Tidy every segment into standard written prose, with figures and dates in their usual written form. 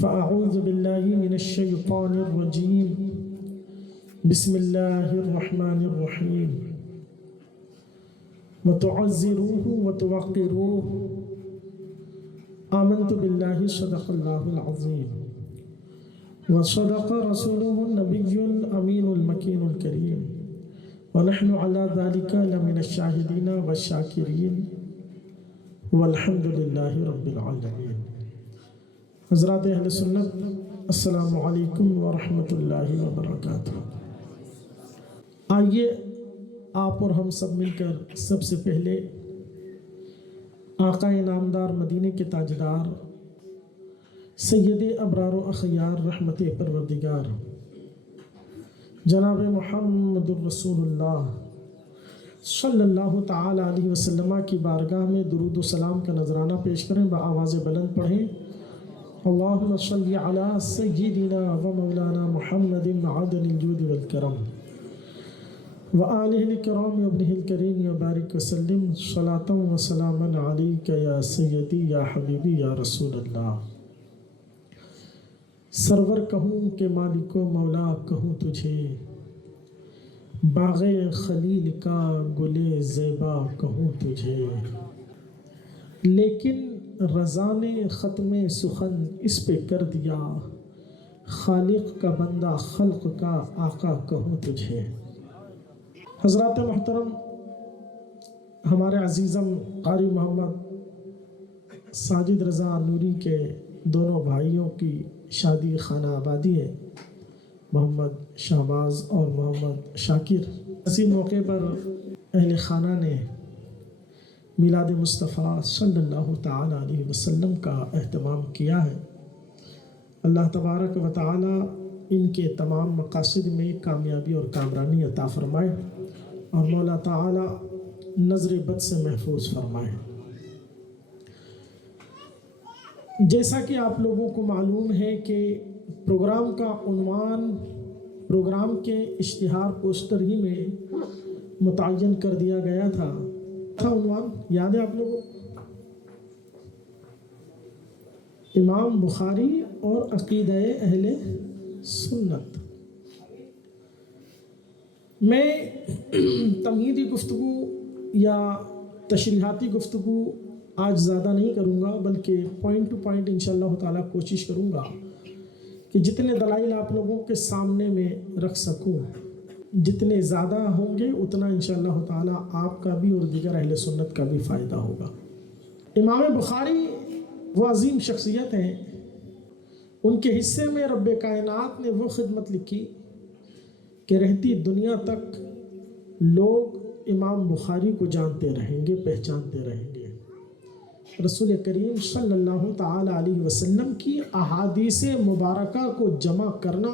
فأعوذ بالله من الشيطان الرجيم بسم الله الرحمن الرحيم وتعزروه وتوقروه آمنت بالله صدق الله العظيم وصدق رسوله النبي الأمين المكين الكريم ونحن على ذلك لمن الشاهدين والشاكرين والحمد لله رب العالمين. حضرات اہل سنت، السلام علیکم ورحمۃ اللہ وبرکاتہ. آئیے آپ اور ہم سب مل کر سب سے پہلے آقا انعامدار مدینے کے تاجدار سید ابرار و اخیار رحمت پروردگار جناب محمد الرسول اللہ صلی اللہ تعالی علیہ وسلم کی بارگاہ میں درود و سلام کا نذرانہ پیش کریں. بآواز بلند پڑھیں اللہم صلی علی سیدنا و مولانا محمد معدن الجود والکرم وآلہ الکرام وابنہ الکریم وبارک وسلم صلاۃ و سلاما علیک یا سیدی یا حبیبی یا رسول اللہ. سرور کہوں کہ مالک و مولا کہوں تجھے، باغ خلیل کا گل زیبا کہوں تجھے، لیکن رضا نے ختم سخن اس پہ کر دیا، خالق کا بندہ خلق کا آقا کہوں تجھے. حضرات محترم، ہمارے عزیزم قاری محمد ساجد رضا نوری کے دونوں بھائیوں کی شادی خانہ آبادی ہے، محمد شہباز اور محمد شاکر. اسی موقع پر اہل خانہ نے میلاد مصطفیٰ صلی اللہ تعالی علیہ وسلم کا اہتمام کیا ہے. اللہ تبارک و تعالی ان کے تمام مقاصد میں کامیابی اور کامرانی عطا فرمائے اور مولا تعالی نظر بد سے محفوظ فرمائے. جیسا کہ آپ لوگوں کو معلوم ہے کہ پروگرام کا عنوان پروگرام کے اشتہار پوسٹر ہی میں متعین کر دیا گیا تھا. عنوان یاد ہے آپ لوگوں؟ امام بخاری اور عقیدہ اہل سنت. میں تمہیدی گفتگو یا تشریحاتی گفتگو آج زیادہ نہیں کروں گا، بلکہ پوائنٹ ٹو پوائنٹ انشاءاللہ تعالی کوشش کروں گا کہ جتنے دلائل آپ لوگوں کے سامنے میں رکھ سکوں، جتنے زیادہ ہوں گے اتنا انشاءاللہ تعالی آپ کا بھی اور دیگر اہل سنت کا بھی فائدہ ہوگا. امام بخاری وہ عظیم شخصیت ہیں، ان کے حصے میں رب کائنات نے وہ خدمت لکھی کہ رہتی دنیا تک لوگ امام بخاری کو جانتے رہیں گے، پہچانتے رہیں گے. رسول کریم صلی اللہ تعالی علیہ وسلم کی احادیث مبارکہ کو جمع کرنا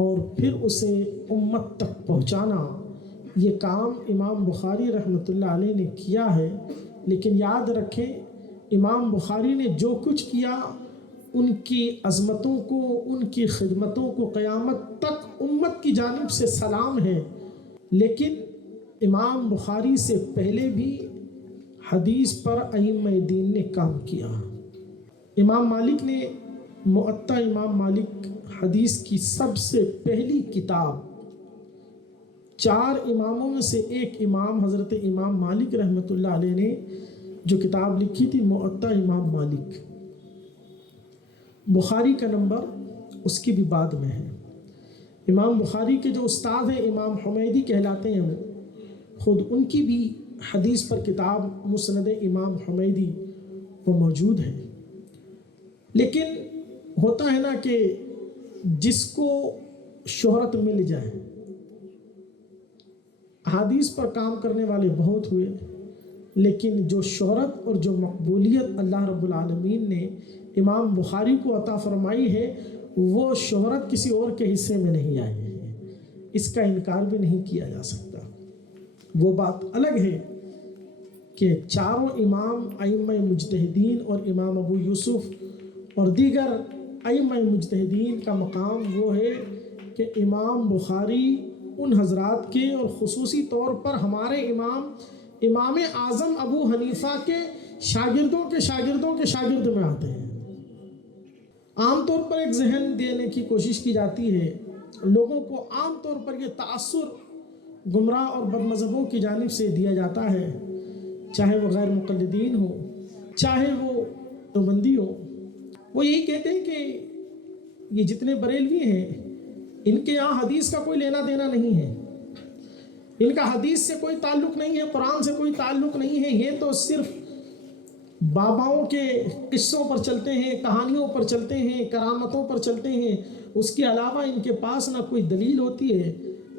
اور پھر اسے امت تک پہنچانا، یہ کام امام بخاری رحمۃ اللہ علیہ نے کیا ہے. لیکن یاد رکھیں، امام بخاری نے جو کچھ کیا، ان کی عظمتوں کو، ان کی خدمتوں کو قیامت تک امت کی جانب سے سلام ہے. لیکن امام بخاری سے پہلے بھی حدیث پر ائمہ دین نے کام کیا. امام مالک نے موطا امام مالک حدیث کی سب سے پہلی کتاب، 4 اماموں میں سے ایک امام حضرت امام مالک رحمۃ اللہ علیہ نے جو کتاب لکھی تھی موطا امام مالک. بخاری کا نمبر اس کی بھی بعد میں ہے. امام بخاری کے جو استاد ہیں امام حمیدی کہلاتے ہیں، وہ خود ان کی بھی حدیث پر کتاب مسند امام حمیدی وہ موجود ہے. لیکن ہوتا ہے نا کہ جس کو شہرت مل جائے، حدیث پر کام کرنے والے بہت ہوئے، لیکن جو شہرت اور جو مقبولیت اللہ رب العالمین نے امام بخاری کو عطا فرمائی ہے، وہ شہرت کسی اور کے حصے میں نہیں آئی ہے. اس کا انکار بھی نہیں کیا جا سکتا. وہ بات الگ ہے کہ چاروں امام ائمہ مجتہدین اور امام ابو یوسف اور دیگر ائمہ مجتہدین کا مقام وہ ہے کہ امام بخاری ان حضرات کے اور خصوصی طور پر ہمارے امام اعظم ابو حنیفہ کے شاگردوں کے شاگردوں کے شاگرد میں آتے ہیں. عام طور پر ایک ذہن دینے کی کوشش کی جاتی ہے، لوگوں کو عام طور پر یہ تأثر گمراہ اور بد مذہبوں کی جانب سے دیا جاتا ہے، چاہے وہ غیر مقلدین ہو، چاہے وہ دیوبندی ہو، وہ یہی کہتے ہیں کہ یہ جتنے بریلوی ہیں ان کے یہاں حدیث کا کوئی لینا دینا نہیں ہے، ان کا حدیث سے کوئی تعلق نہیں ہے، قرآن سے کوئی تعلق نہیں ہے، یہ تو صرف باباؤں کے قصوں پر چلتے ہیں، کہانیوں پر چلتے ہیں، کرامتوں پر چلتے ہیں، اس کے علاوہ ان کے پاس نہ کوئی دلیل ہوتی ہے،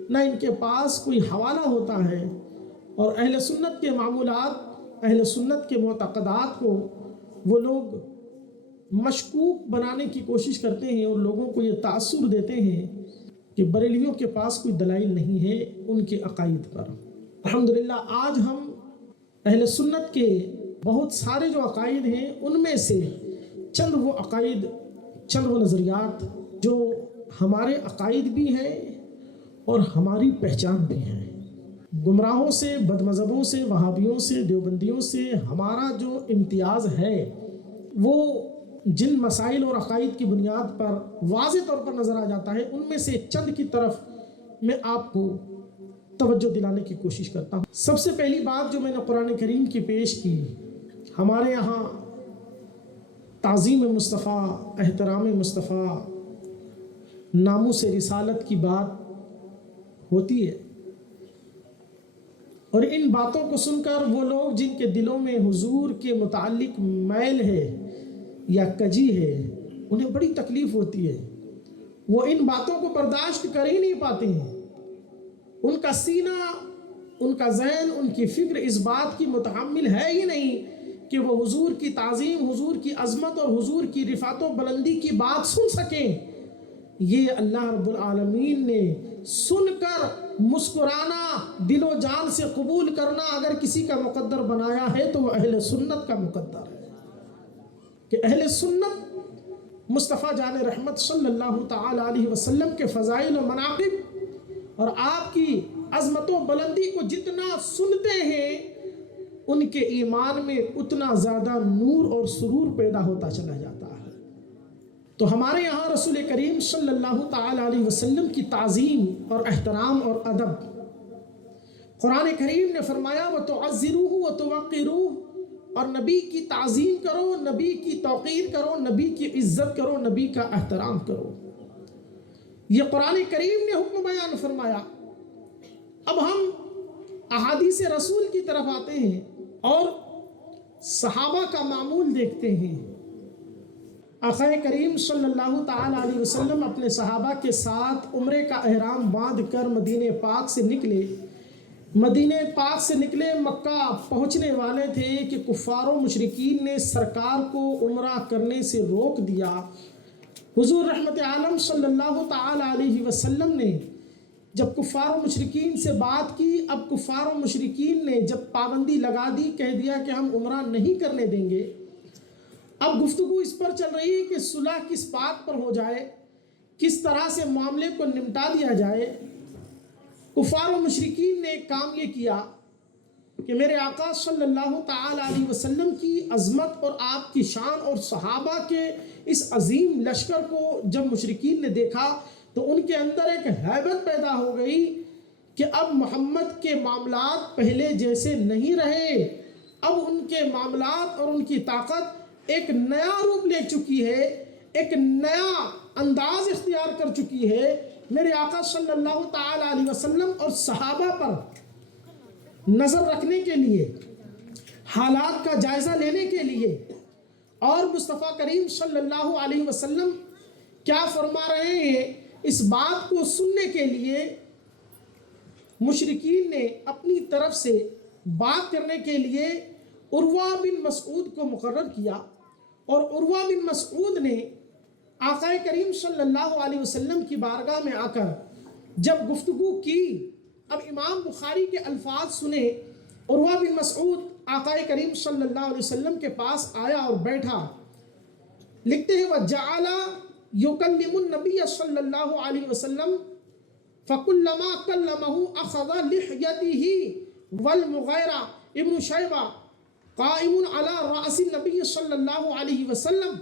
نہ ان کے پاس کوئی حوالہ ہوتا ہے۔ اور اہل سنت کے معمولات، اہل سنت کے معتقدات کو وہ لوگ مشکوک بنانے کی کوشش کرتے ہیں اور لوگوں کو یہ تأثر دیتے ہیں کہ بریلویوں کے پاس کوئی دلائل نہیں ہے ان کے عقائد پر۔ الحمدللہ آج ہم اہل سنت کے بہت سارے جو عقائد ہیں ان میں سے چند وہ عقائد، چند وہ نظریات جو ہمارے عقائد بھی ہیں اور ہماری پہچان بھی ہیں۔ گمراہوں سے، بد مذہبوں سے، وہابیوں سے، دیوبندیوں سے ہمارا جو امتیاز ہے وہ جن مسائل اور عقائد کی بنیاد پر واضح طور پر نظر آ جاتا ہے، ان میں سے چند کی طرف میں آپ کو توجہ دلانے کی کوشش کرتا ہوں۔ سب سے پہلی بات جو میں نے قرآن کریم کی پیش کی، ہمارے یہاں تعظیم مصطفیٰ، احترام مصطفیٰ، ناموس رسالت کی بات ہوتی ہے، اور ان باتوں کو سن کر وہ لوگ جن کے دلوں میں حضور کے متعلق میل ہے یا کجی ہے، انہیں بڑی تکلیف ہوتی ہے، وہ ان باتوں کو برداشت کر ہی نہیں پاتے ہیں، ان کا سینہ، ان کا ذہن، ان کی فکر اس بات کی متحمل ہے ہی نہیں کہ وہ حضور کی تعظیم، حضور کی عظمت اور حضور کی رفعت و بلندی کی بات سن سکیں۔ یہ اللہ رب العالمین نے سن کر مسکرانا، دل و جان سے قبول کرنا اگر کسی کا مقدر بنایا ہے تو وہ اہل سنت کا مقدر ہے، کہ اہل سنت مصطفیٰ جان رحمت صلی اللہ تعالی علیہ وسلم کے فضائل و مناقب اور آپ کی عظمت و بلندی کو جتنا سنتے ہیں ان کے ایمان میں اتنا زیادہ نور اور سرور پیدا ہوتا چلا جاتا ہے۔ تو ہمارے یہاں رسول کریم صلی اللہ تعالی علیہ وسلم کی تعظیم اور احترام اور ادب، قرآن کریم نے فرمایا وَتُعَزِّرُوهُ وَتُوَقِّرُوهُ، اور نبی کی تعظیم کرو، نبی کی توقیر کرو، نبی کی عزت کرو، نبی کا احترام کرو۔ یہ قرآن کریم نے حکم بیان فرمایا۔ اب ہم احادیث رسول کی طرف آتے ہیں اور صحابہ کا معمول دیکھتے ہیں۔ آقا کریم صلی اللہ تعالی علیہ وسلم اپنے صحابہ کے ساتھ عمرے کا احرام باندھ کر مدینہ پاک سے نکلے، مکہ پہنچنے والے تھے کہ کفار و مشرکین نے سرکار کو عمرہ کرنے سے روک دیا۔ حضور رحمت عالم صلی اللہ تعالی علیہ وسلم نے جب کفار و مشرکین سے بات کی، اب کفار و مشرکین نے جب پابندی لگا دی، کہہ دیا کہ ہم عمرہ نہیں کرنے دیں گے، اب گفتگو اس پر چل رہی ہے کہ صلح کس بات پر ہو جائے، کس طرح سے معاملے کو نمٹا دیا جائے۔ کفار و مشرکین نے ایک کام یہ کیا کہ میرے آقا صلی اللہ تعالی علیہ وسلم کی عظمت اور آپ کی شان اور صحابہ کے اس عظیم لشکر کو جب مشرکین نے دیکھا تو ان کے اندر ایک ہیبت پیدا ہو گئی کہ اب محمد کے معاملات پہلے جیسے نہیں رہے، اب ان کے معاملات اور ان کی طاقت ایک نیا روپ لے چکی ہے، ایک نیا انداز اختیار کر چکی ہے۔ میرے آقا صلی اللہ تعالی علیہ وسلم اور صحابہ پر نظر رکھنے کے لیے، حالات کا جائزہ لینے کے لیے، اور مصطفیٰ کریم صلی اللہ علیہ وسلم کیا فرما رہے ہیں اس بات کو سننے کے لیے مشرکین نے اپنی طرف سے بات کرنے کے لیے عروہ بن مسعود کو مقرر کیا، اور عروہ بن مسعود نے آقا کریم صلی اللہ علیہ وسلم کی بارگاہ میں آ کر جب گفتگو کی، اب امام بخاری کے الفاظ سنے، عروہ بن مسعود آقا کریم صلی اللہ علیہ وسلم کے پاس آیا اور بیٹھا، لکھتے ہیں وَجَعَلَ يُكَلِّمُ النَّبِيَّ صلی اللہ علیہ وسلم فَكُلَّمَا كَلَّمَهُ أَخَذَ لِحْيَتِهِ وَالْمُغِيرَةُ ابن شیبہ قائم علی رأس النبی صلی اللہ علیہ وسلم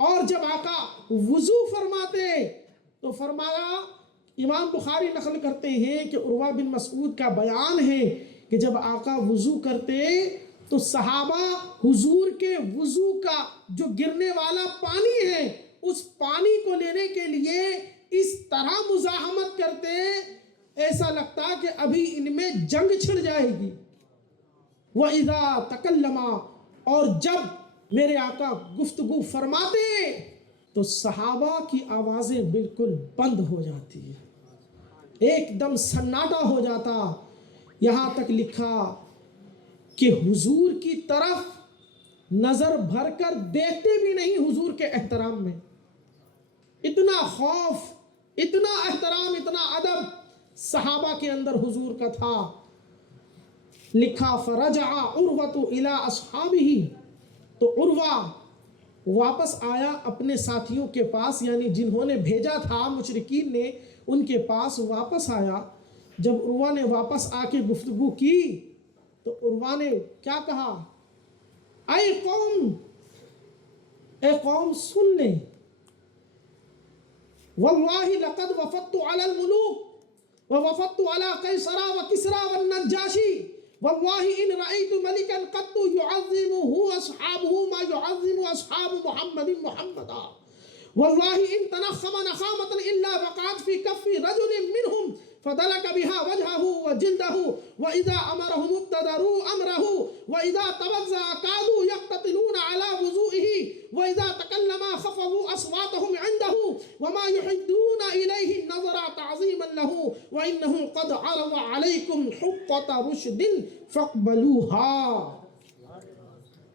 اور جب آقا وضو فرماتے تو فرمایا، امام بخاری نقل کرتے ہیں کہ عروہ بن مسعود کا بیان ہے کہ جب آقا وضو کرتے تو صحابہ حضور کے وضو کا جو گرنے والا پانی ہے اس پانی کو لینے کے لیے اس طرح مزاحمت کرتے، ایسا لگتا کہ ابھی ان میں جنگ چھڑ جائے گی۔ وَإِذَا تَكَلَّمَا، اور جب میرے آقا گفتگو فرماتے تو صحابہ کی آوازیں بالکل بند ہو جاتی، ایک دم سناٹا ہو جاتا، یہاں تک لکھا کہ حضور کی طرف نظر بھر کر دیکھتے بھی نہیں حضور کے احترام میں۔ اتنا خوف، اتنا احترام، اتنا ادب صحابہ کے اندر حضور کا تھا۔ لکھا فرجع عروۃ الی اصحابہ، تو عروہ واپس آیا اپنے ساتھیوں کے پاس، یعنی جنہوں نے بھیجا تھا مشرکین نے، ان کے پاس واپس آیا۔ جب عروہ نے واپس آ کے گفتگو کی تو عروہ نے کیا کہا؟ اے قوم سن لیں، واللہ لقد وفدت علی الملوک ووفدت علی قیصر وکسری والنجاشی، واللہ ان رأیت ملکا قط يعظمه اصحابه ما يعظم اصحاب محمد محمدا، واللہ ان تنخم نخامة الا وقعت في كف رجل منهم فدلك بها وجهه وجلده، وإذا أمرهم ابتدروا أمره، وإذا توضأ كادوا يقتتلون على وضوئه، وإذا تكلم خفضوا أصواتهم عنده، وما يحدون إليه النظر تعظيما له، وإنه قد عرض عليكم حقة رشد فاقبلوها۔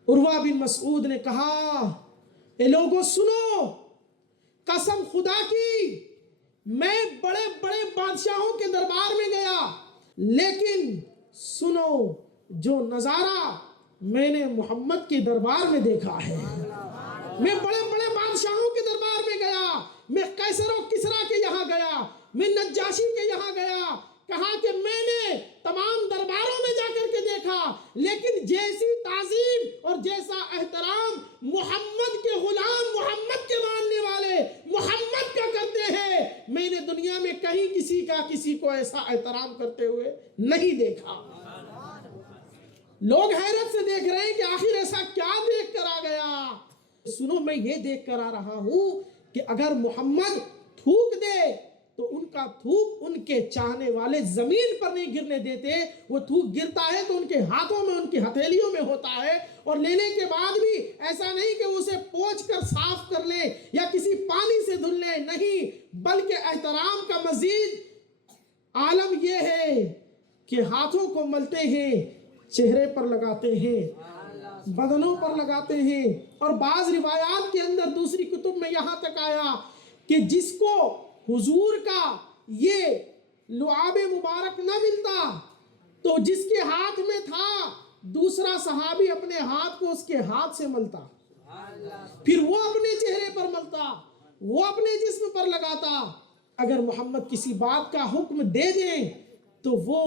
عروہ بن مسعود نے کہا، اے لوگوں سنو، قسم خدا کی میں بڑے بڑے بادشاہوں کے دربار میں گیا، لیکن سنو جو نظارہ میں نے محمد کے دربار میں دیکھا ہے۔ میں بڑے بڑے بادشاہوں کے دربار میں گیا، میں قیصر و کسریٰ کے یہاں گیا، میں نجاشی کے یہاں گیا، کہا کہ میں نے تمام درباروں میں جا کر کے دیکھا، لیکن جیسی تعظیم اور جیسا احترام محمد کے غلام، محمد کے ماننے والے محمد کا کرتے ہیں، میں نے دنیا میں کہیں کسی کو ایسا احترام کرتے ہوئے نہیں دیکھا۔ لوگ حیرت سے دیکھ رہے ہیں کہ آخر ایسا کیا دیکھ کر آ گیا؟ سنو، میں یہ دیکھ کر آ رہا ہوں کہ اگر محمد تھوک دے تو ان کا تھوک ان کے چاہنے والے زمین پر نہیں گرنے دیتے، وہ تھوک گرتا ہے تو ان کے ہاتھوں میں، ان کی ہتھیلیوں میں ہوتا ہے، اور لینے کے بعد بھی ایسا نہیں کہ اسے پوچھ کر صاف کر لیں یا کسی پانی سے دھل لیں، نہیں، بلکہ احترام کا مزید عالم یہ ہے کہ ہاتھوں کو ملتے ہیں، چہرے پر لگاتے ہیں، بدنوں پر لگاتے ہیں، اور بعض روایات کے اندر دوسری کتب میں یہاں تک آیا کہ جس کو حضور کا یہ لعاب مبارک نہ ملتا تو جس کے ہاتھ میں تھا دوسرا صحابی اپنے ہاتھ کو اس کے ہاتھ سے ملتا، پھر وہ اپنے چہرے پر ملتا، وہ اپنے جسم پر لگاتا۔ اگر محمد کسی بات کا حکم دے دیں تو وہ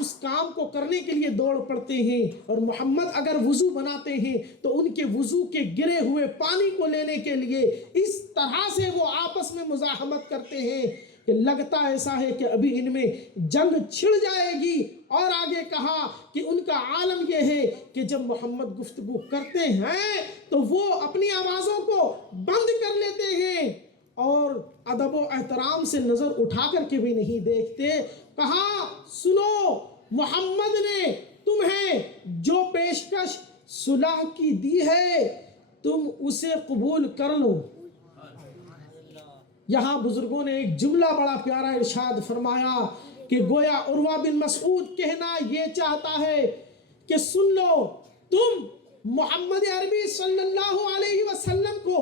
اس کام کو کرنے کے لیے دوڑ پڑتے ہیں، اور محمد اگر وضو بناتے ہیں تو ان کے وضو کے گرے ہوئے پانی کو لینے کے لیے اس طرح سے وہ آپس میں مزاحمت کرتے ہیں کہ لگتا ایسا ہے کہ ابھی ان میں جنگ چھڑ جائے گی۔ اور آگے کہا کہ ان کا عالم یہ ہے کہ جب محمد گفتگو کرتے ہیں تو وہ اپنی آوازوں کو بند کر لیتے ہیں اور ادب و احترام سے نظر اٹھا کر کے بھی نہیں دیکھتے۔ کہا سنو، محمد نے تمہیں جو پیشکش صلح کی دی ہے تم اسے قبول کر لو۔ یہاں بزرگوں نے ایک جملہ بڑا پیارا ارشاد فرمایا کہ گویا عروہ بن مسعود کہنا یہ چاہتا ہے کہ سن لو، تم محمد عربی صلی اللہ علیہ وسلم کو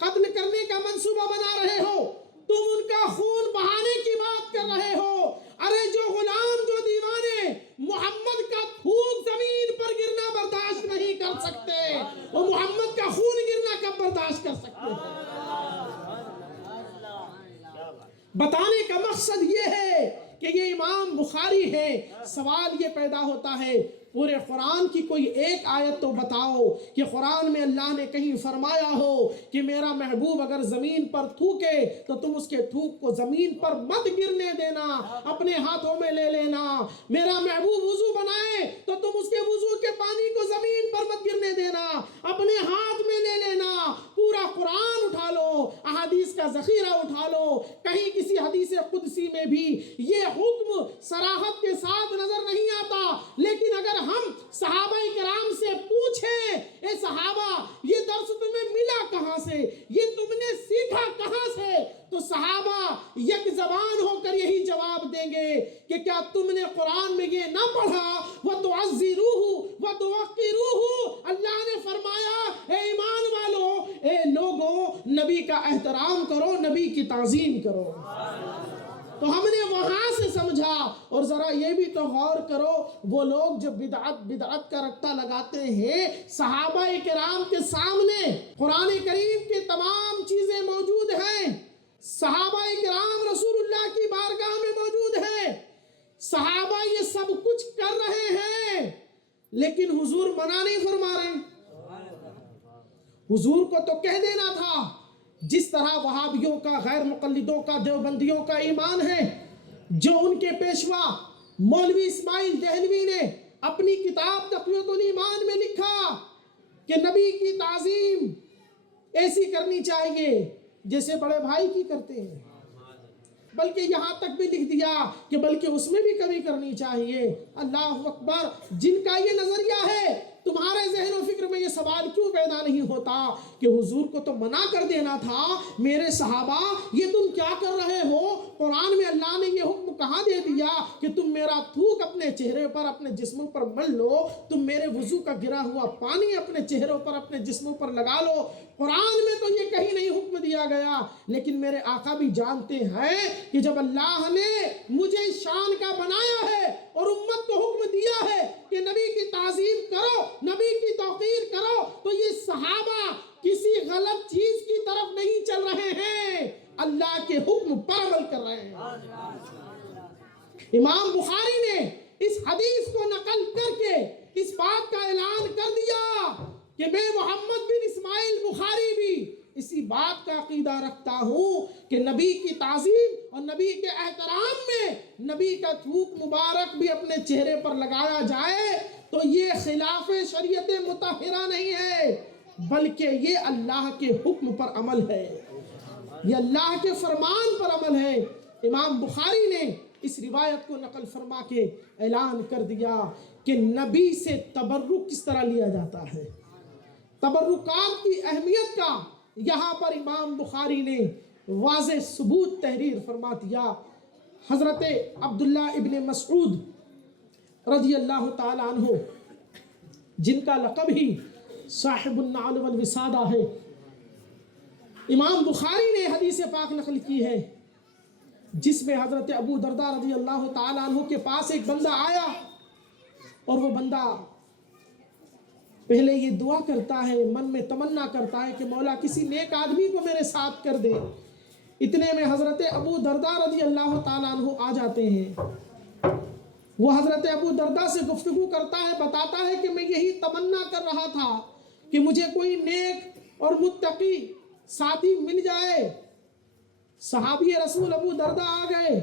قتل کرنے کا منصوبہ بنا رہے ہو، تم ان کا خون بہانے کی بات کر رہے ہو۔ ارے جو غلام، جو دیوانے محمد کا تھوک زمین پر گرنا برداشت نہیں کر سکتے، وہ محمد کا خون گرنا کب برداشت کر سکتے ہیں؟ بتانے کا مقصد یہ ہے کہ یہ امام بخاری ہے۔ سوال یہ پیدا ہوتا ہے، پورے قرآن کی کوئی ایک آیت تو بتاؤ کہ قرآن میں اللہ نے کہیں فرمایا ہو کہ میرا محبوب اگر زمین پر تھوکے تو تم اس کے تھوک کو زمین پر مت گرنے دینا، اپنے ہاتھوں میں لے لینا۔ میرا محبوب وضو بنائے تو تم اس کے وضو کے پانی کو زمین پر مت گرنے دینا، اپنے ہاتھ میں لے لینا۔ پورا قرآن اٹھا لو، احادیث کا ذخیرہ اٹھا لو، کہیں کسی حدیث قدسی میں بھی یہ حکم صراحت کے ساتھ نظر نہیں آتا۔ لیکن اگر ہم صحابہ کرام سے پوچھیں، اے صحابہ یہ درس تمہیں ملا کہاں سے، یہ تم نے سیکھا کہاں سے، تو صحابہ یک زبان ہو کر یہی جواب دیں گے کہ کیا تم نے قرآن میں یہ نہ پڑھا وَتُعَزِّرُوهُ وَتُوَقِّرُوهُ؟ اللہ نے فرمایا اے ایمان والو، اے لوگو، نبی کا احترام کرو، نبی کی تعظیم کرو۔ تو ہم نے وہاں سے سمجھا۔ اور ذرا یہ بھی تو غور کرو، وہ لوگ جو بدعت کا رٹا لگاتے ہیں، صحابہ کرام کے سامنے قرآن کریم کے تمام چیزیں موجود ہیں، صحابہ کرام رسول اللہ کی بارگاہ میں موجود ہیں، صحابہ یہ سب کچھ کر رہے ہیں، لیکن حضور منع نہیں فرما رہے۔ حضور کو تو کہہ دینا تھا، جس طرح وہابیوں کا، غیر مقلدوں کا، دیوبندیوں کا ایمان ہے، جو ان کے پیشوا مولوی اسماعیل دہلوی نے اپنی کتاب تقویۃ الایمان میں لکھا کہ نبی کی تعظیم ایسی کرنی چاہیے جیسے بڑے بھائی کی کرتے ہیں، بلکہ یہاں تک بھی لکھ دیا کہ بلکہ اس میں بھی کمی کرنی چاہیے۔ اللہ اکبر! جن کا یہ نظریہ ہے، تمہارے ذہن و فکر میں یہ سوال کیوں پیدا نہیں ہوتا کہ حضور کو تو منع کر دینا تھا، میرے صحابہ یہ تم کیا کر رہے ہو؟ قرآن میں اللہ نے یہ حکم کہاں دے دیا کہ تم میرا تھوک اپنے چہرے پر، اپنے جسموں پر مل لو، تم میرے وضو کا گرا ہوا پانی اپنے چہروں پر، اپنے جسموں پر لگا لو۔ قرآن میں تو یہ کہیں نہیں حکم دیا گیا، لیکن میرے آقا بھی جانتے ہیں کہ جب اللہ نے مجھے اس شان کا بنایا ہے اور امت کو حکم دیا ہے کہ نبی کی تعظیم کرو، نبی کی توقیر کرو، تو یہ صحابہ کسی غلط چیز کی طرف نہیں چل رہے ہیں، اللہ کے حکم پر عمل کر رہے ہیں۔ امام بخاری نے اس حدیث کو نقل کر کے اس بات کا اعلان کر دیا کہ میں محمد بن اسماعیل بخاری بھی اسی بات کا عقیدہ رکھتا ہوں کہ نبی کی تعظیم اور نبی کے احترام میں نبی کا تھوک مبارک بھی اپنے چہرے پر لگایا جائے تو یہ خلاف شریعت مطہرہ نہیں ہے، بلکہ یہ اللہ کے حکم پر عمل ہے، یہ اللہ کے فرمان پر عمل ہے۔ امام بخاری نے اس روایت کو نقل فرما کے اعلان کر دیا کہ نبی سے تبرک کس طرح لیا جاتا ہے، تبرکات کی اہمیت کا یہاں پر امام بخاری نے واضح ثبوت تحریر فرما دیا۔ حضرت عبداللہ ابن مسعود رضی اللہ تعالی عنہ، جن کا لقب ہی صاحب النعل والوسادہ ہے، امام بخاری نے حدیث پاک نقل کی ہے جس میں حضرت ابو درداء رضی اللہ تعالی عنہ کے پاس ایک بندہ آیا، اور وہ بندہ پہلے یہ دعا کرتا ہے، من میں تمنا کرتا ہے کہ مولا کسی نیک آدمی کو میرے ساتھ کر دے۔ اتنے میں حضرت ابو درداء رضی اللہ تعالیٰ عنہ آ جاتے ہیں۔ وہ حضرت ابو درداء سے گفتگو کرتا ہے، بتاتا ہے کہ میں یہی تمنا کر رہا تھا کہ مجھے کوئی نیک اور متقی ساتھی مل جائے۔ صحابی رسول ابو درداء آ گئے۔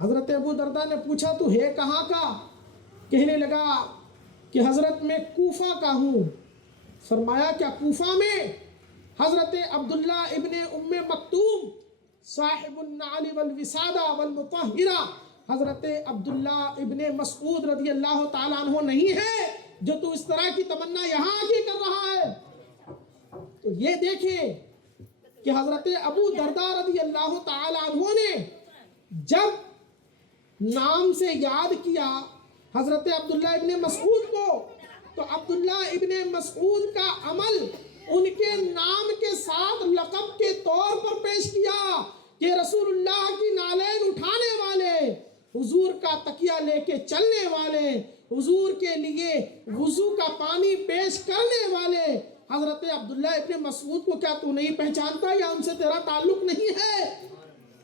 حضرت ابو درداء نے پوچھا تو ہے کہاں کا؟ کہنے لگا کہ حضرت میں کوفہ کا ہوں۔ فرمایا کیا کوفہ میں؟ حضرت عبداللہ ابن ام مکتوم صاحب النعل والوسادہ والمطہرہ، حضرت عبداللہ ابن مسعود رضی اللہ تعالیٰ عنہ نہیں ہے جو تو اس طرح کی تمنا یہاں آ کے کر رہا ہے؟ تو یہ دیکھیں کہ حضرت ابو درداء رضی اللہ تعالیٰ عنہ نے جب نام سے یاد کیا حضرت عبداللہ ابن مسعود کو، تو عبداللہ ابن مسعود کا عمل ان کے نام کے ساتھ لقب کے طور پر پیش کیا کہ رسول اللہ کی نالین اٹھانے والے، حضور کا تکیہ لے کے چلنے والے، حضور کے لیے وضو کا پانی پیش کرنے والے حضرت عبداللہ ابن مسعود کو کیا تو نہیں پہچانتا یا ان سے تیرا تعلق نہیں ہے؟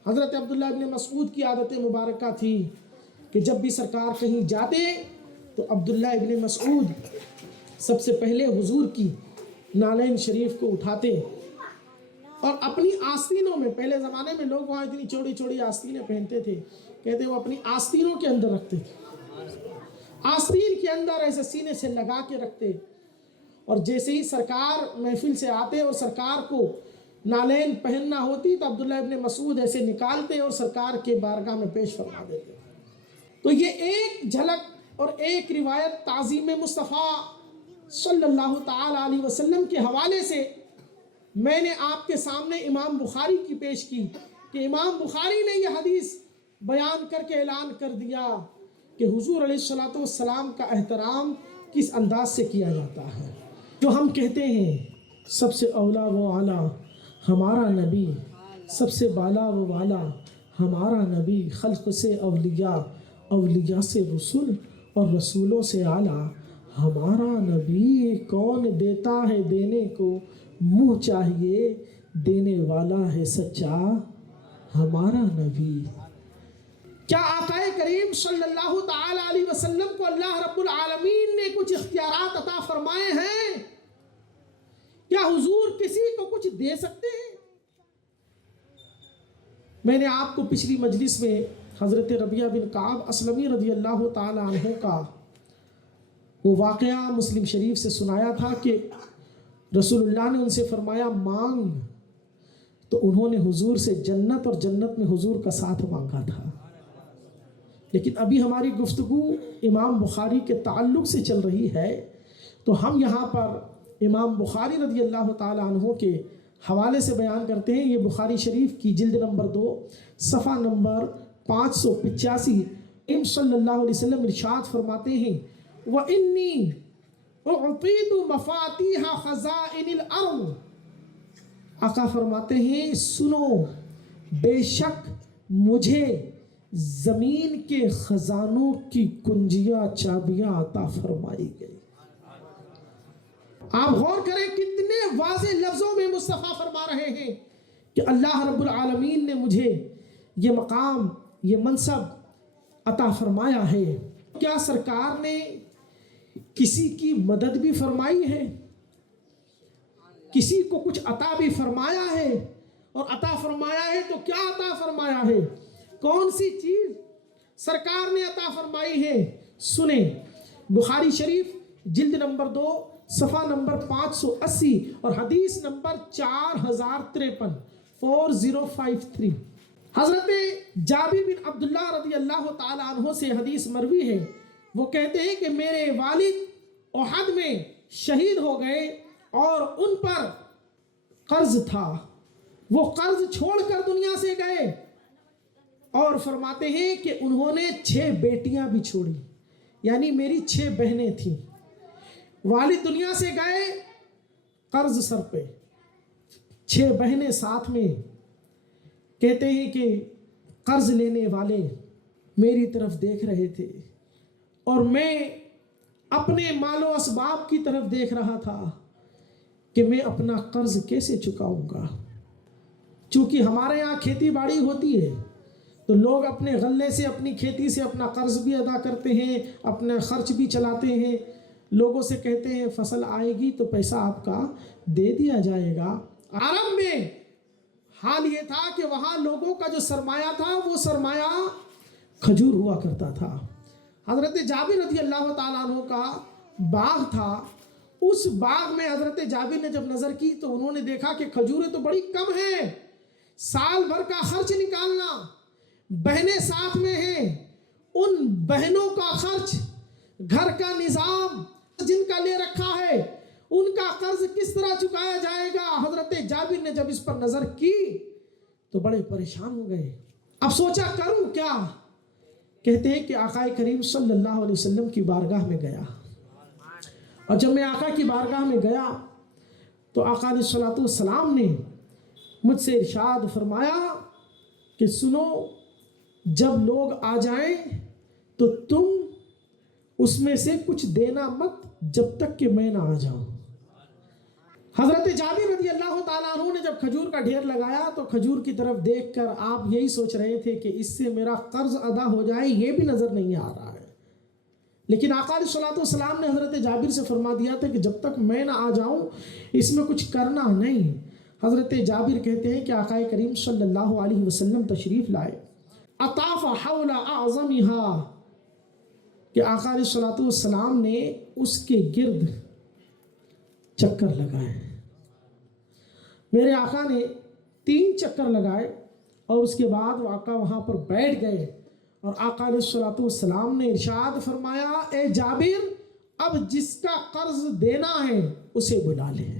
حضرت عبداللہ ابن مسعود کی عادت مبارکہ تھی کہ جب بھی سرکار کہیں جاتے تو عبداللہ ابن مسعود سب سے پہلے حضور کی نالین شریف کو اٹھاتے اور اپنی آستینوں میں، پہلے زمانے میں لوگ وہاں اتنی چوڑی چوڑی آستینیں پہنتے تھے، کہتے وہ اپنی آستینوں کے اندر رکھتے تھے، آستین کے اندر ایسے سینے سے لگا کے رکھتے، اور جیسے ہی سرکار محفل سے آتے اور سرکار کو نالین پہننا ہوتی تو عبداللہ ابن مسعود ایسے نکالتے اور سرکار کے بارگاہ میں پیش فرما دیتے۔ تو یہ ایک جھلک اور ایک روایت تعظیم مصطفیٰ صلی اللہ تعالی علیہ وسلم کے حوالے سے میں نے آپ کے سامنے امام بخاری کی پیش کی کہ امام بخاری نے یہ حدیث بیان کر کے اعلان کر دیا کہ حضور علیہ السلام کا احترام کس انداز سے کیا جاتا ہے۔ جو ہم کہتے ہیں سب سے اولا و اعلیٰ ہمارا نبی، سب سے بالا و والا ہمارا نبی، خلق سے اولیاء، اولیاء سے رسول اور رسولوں سے اعلیٰ ہمارا نبی، کون دیتا ہے دینے کو منہ چاہیے، دینے والا ہے سچا ہمارا نبی۔ کیا آقا کریم صلی اللہ تعالی علیہ وسلم کو اللہ رب العالمین نے کچھ اختیارات عطا فرمائے ہیں؟ کیا حضور کسی کو کچھ دے سکتے ہیں؟ میں نے آپ کو پچھلی مجلس میں حضرت ربیعہ بن کعب اسلمی رضی اللہ تعالی عنہ کا وہ واقعہ مسلم شریف سے سنایا تھا کہ رسول اللہ نے ان سے فرمایا مانگ، تو انہوں نے حضور سے جنت اور جنت میں حضور کا ساتھ مانگا تھا۔ لیکن ابھی ہماری گفتگو امام بخاری کے تعلق سے چل رہی ہے، تو ہم یہاں پر امام بخاری رضی اللہ تعالی عنہ کے حوالے سے بیان کرتے ہیں۔ یہ بخاری شریف کی جلد نمبر 2 صفحہ نمبر 585 امام صلی اللہ علیہ وسلم ارشاد فرماتے ہیں وَإِنِّي أُعْطِيتُ مَفَاتِيحَ خَزَائِنِ الْأَرْضِ، آقا فرماتے ہیں سنو، بے شک مجھے زمین کے خزانوں کی کنجیاں چابیاں عطا فرمائی گئی۔ آپ غور کریں کتنے واضح لفظوں میں مصطفیٰ فرما رہے ہیں کہ اللہ رب العالمین نے مجھے یہ مقام، یہ منصب عطا فرمایا ہے۔ کیا سرکار نے کسی کی مدد بھی فرمائی ہے؟ کسی کو کچھ عطا بھی فرمایا ہے؟ اور عطا فرمایا ہے تو کیا عطا فرمایا ہے؟ کون سی چیز سرکار نے عطا فرمائی ہے؟ سنیں، بخاری شریف جلد نمبر 2 صفحہ نمبر 580 اور حدیث نمبر 4053 4053 حضرت جابر بن عبداللہ رضی اللہ تعالی عنہ سے حدیث مروی ہے۔ وہ کہتے ہیں کہ میرے والد احد میں شہید ہو گئے اور ان پر قرض تھا، وہ قرض چھوڑ کر دنیا سے گئے، اور فرماتے ہیں کہ انہوں نے 6 بیٹیاں بھی چھوڑی، یعنی میری 6 بہنیں تھیں۔ والد دنیا سے گئے، قرض سر پہ، 6 بہنیں ساتھ میں۔ کہتے ہیں کہ قرض لینے والے میری طرف دیکھ رہے تھے اور میں اپنے مال و اسباب کی طرف دیکھ رہا تھا کہ میں اپنا قرض کیسے چکاؤں گا۔ چونکہ ہمارے یہاں کھیتی باڑی ہوتی ہے تو لوگ اپنے غلے سے، اپنی کھیتی سے اپنا قرض بھی ادا کرتے ہیں، اپنا خرچ بھی چلاتے ہیں، لوگوں سے کہتے ہیں فصل آئے گی تو پیسہ آپ کا دے دیا جائے گا۔ عرب میں حال یہ تھا کہ وہاں لوگوں کا جو سرمایہ تھا وہ سرمایہ کھجور ہوا کرتا تھا۔ حضرت جابر رضی اللہ تعالیٰ عنہ کا باغ تھا، اس باغ میں حضرت جابر نے جب نظر کی تو انہوں نے دیکھا کہ کھجوریں تو بڑی کم ہیں، سال بھر کا خرچ نکالنا، بہنیں ساتھ میں ہیں، ان بہنوں کا خرچ، گھر کا نظام جن کا لے رکھا ہے، ان کا قرض کس طرح چکایا جائے گا۔ حضرت جابر نے جب اس پر نظر کی تو بڑے پریشان ہو گئے۔ اب سوچا کروں کیا؟ کہتے ہیں کہ آقا کریم صلی اللہ علیہ وسلم کی بارگاہ میں گیا، اور جب میں آقا کی بارگاہ میں گیا تو آقا علیہ السلام نے مجھ سے ارشاد فرمایا کہ سنو، جب لوگ آ جائیں تو تم اس میں سے کچھ دینا مت جب تک کہ میں نہ آ جاؤں۔ حضرت جابر رضی اللہ تعالیٰ عنہ نے جب کھجور کا ڈھیر لگایا تو کھجور کی طرف دیکھ کر آپ یہی سوچ رہے تھے کہ اس سے میرا قرض ادا ہو جائے، یہ بھی نظر نہیں آ رہا ہے، لیکن آقا علیہ الصلوۃ والسلام نے حضرت جابر سے فرما دیا تھا کہ جب تک میں نہ آ جاؤں اس میں کچھ کرنا نہیں۔ حضرت جابر کہتے ہیں کہ آقا کریم صلی اللہ علیہ وسلم تشریف لائے، اطاف حول اعظمها، کہ آقا علیہ الصلوۃ والسلام نے اس کے گرد چکر لگائے۔ میرے آقا نے 3 چکر لگائے اور اس کے بعد وہ آقا وہاں پر بیٹھ گئے، اور آقا علیہ الصلوۃ والسلام نے ارشاد فرمایا، اے جابر اب جس کا قرض دینا ہے اسے بلا لے،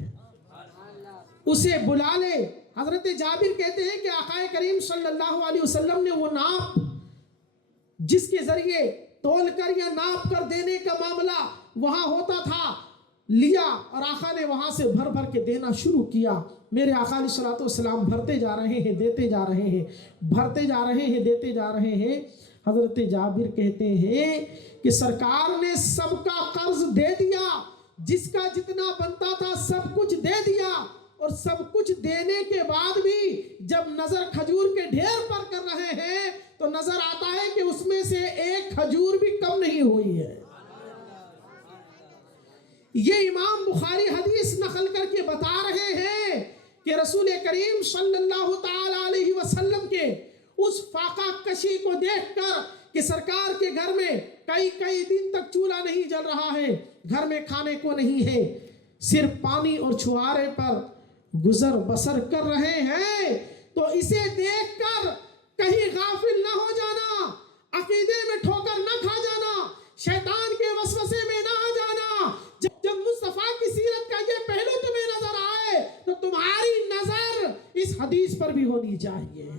اسے بلا لے۔ حضرت جابر کہتے ہیں کہ آقا کریم صلی اللہ علیہ وسلم نے وہ ناپ جس کے ذریعے تول کر یا ناپ کر دینے کا معاملہ وہاں ہوتا تھا لیا، اور آقا نے وہاں سے بھر بھر کے دینا شروع کیا۔ میرے آقا علیہ الصلوۃ والسلام بھرتے جا رہے ہیں، دیتے جا رہے ہیں، بھرتے جا رہے ہیں، دیتے جا رہے ہیں۔ حضرت جابر کہتے ہیں کہ سرکار نے سب کا قرض دے دیا، جس کا جتنا بنتا تھا سب کچھ دے دیا، اور سب کچھ دینے کے بعد بھی جب نظر کھجور کے ڈھیر پر کر رہے ہیں تو نظر آتا ہے کہ اس میں سے ایک کھجور بھی کم نہیں ہوئی ہے۔ یہ امام بخاری حدیث نقل کر کے بتا رہے ہیں کہ رسول کریم صلی اللہ تعالی علیہ وسلم کے اس فاقہ کشی کو دیکھ کر کہ سرکار کے گھر میں کئی دن تک چولہا نہیں جل رہا ہے، گھر میں کھانے کو نہیں ہے، صرف پانی اور چھوارے پر گزر بسر کر رہے ہیں، تو اسے دیکھ کر کہیں غافل نہ ہو جانا، عقیدے میں ٹھوکر نہ کھا جانا، شیطان کے وسوسے میں نہ آ جانا۔ جب مصطفیٰ کی سیرت کا یہ پہلو تمہیں نظر آئے تو تمہاری نظر اس حدیث پر بھی ہونی چاہیے،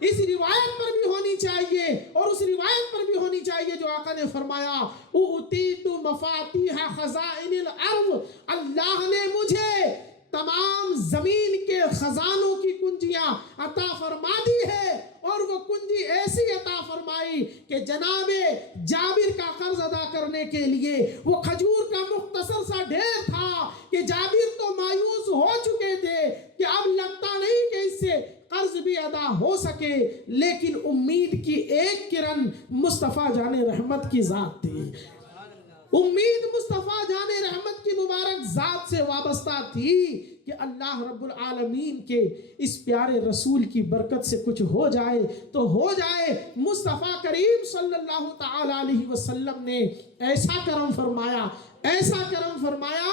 اس روایت پر بھی ہونی چاہیے، اور اس روایت پر بھی ہونی چاہیے جو آقا نے فرمایا، اُوتِیتُ مفاتیح خزائن الارض، اللہ نے مجھے تمام زمین کے خزانوں کی کنجیاں عطا فرما دی ہے، اور وہ کنجی ایسی عطا فرمائی کہ جناب جابر کا قرض ادا کرنے کے لیے وہ کھجور کا مختصر سا ڈھیر تھا کہ جابر تو مایوس ہو چکے تھے کہ اب لگتا نہیں کہ اس سے قرض بھی ادا ہو سکے، لیکن امید کی ایک کرن مصطفیٰ جان رحمت کی ذات تھی، امید مصطفیٰ جان رحمت کی مبارک ذات سے وابستہ تھی کہ اللہ رب العالمین کے اس پیارے رسول کی برکت سے کچھ ہو جائے تو ہو جائے۔ مصطفیٰ کریم صلی اللہ تعالی علیہ وسلم نے ایسا کرم فرمایا، ایسا کرم فرمایا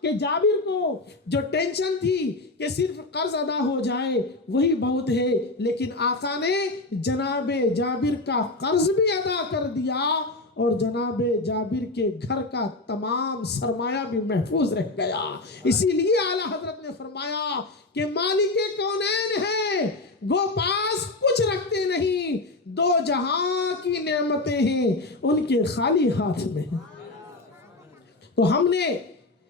کہ جابر کو جو ٹینشن تھی کہ صرف قرض ادا ہو جائے وہی بہت ہے، لیکن آقا نے جناب جابر کا قرض بھی ادا کر دیا، اور جناب جابر کے گھر کا تمام سرمایہ بھی محفوظ رہ گیا۔ اسی لیے اعلیٰ حضرت نے فرمایا کہ مالک کونین ہیں، گو پاس کچھ رکھتے نہیں، 2 جہاں کی نعمتیں ہیں ان کے خالی ہاتھ میں۔ تو ہم نے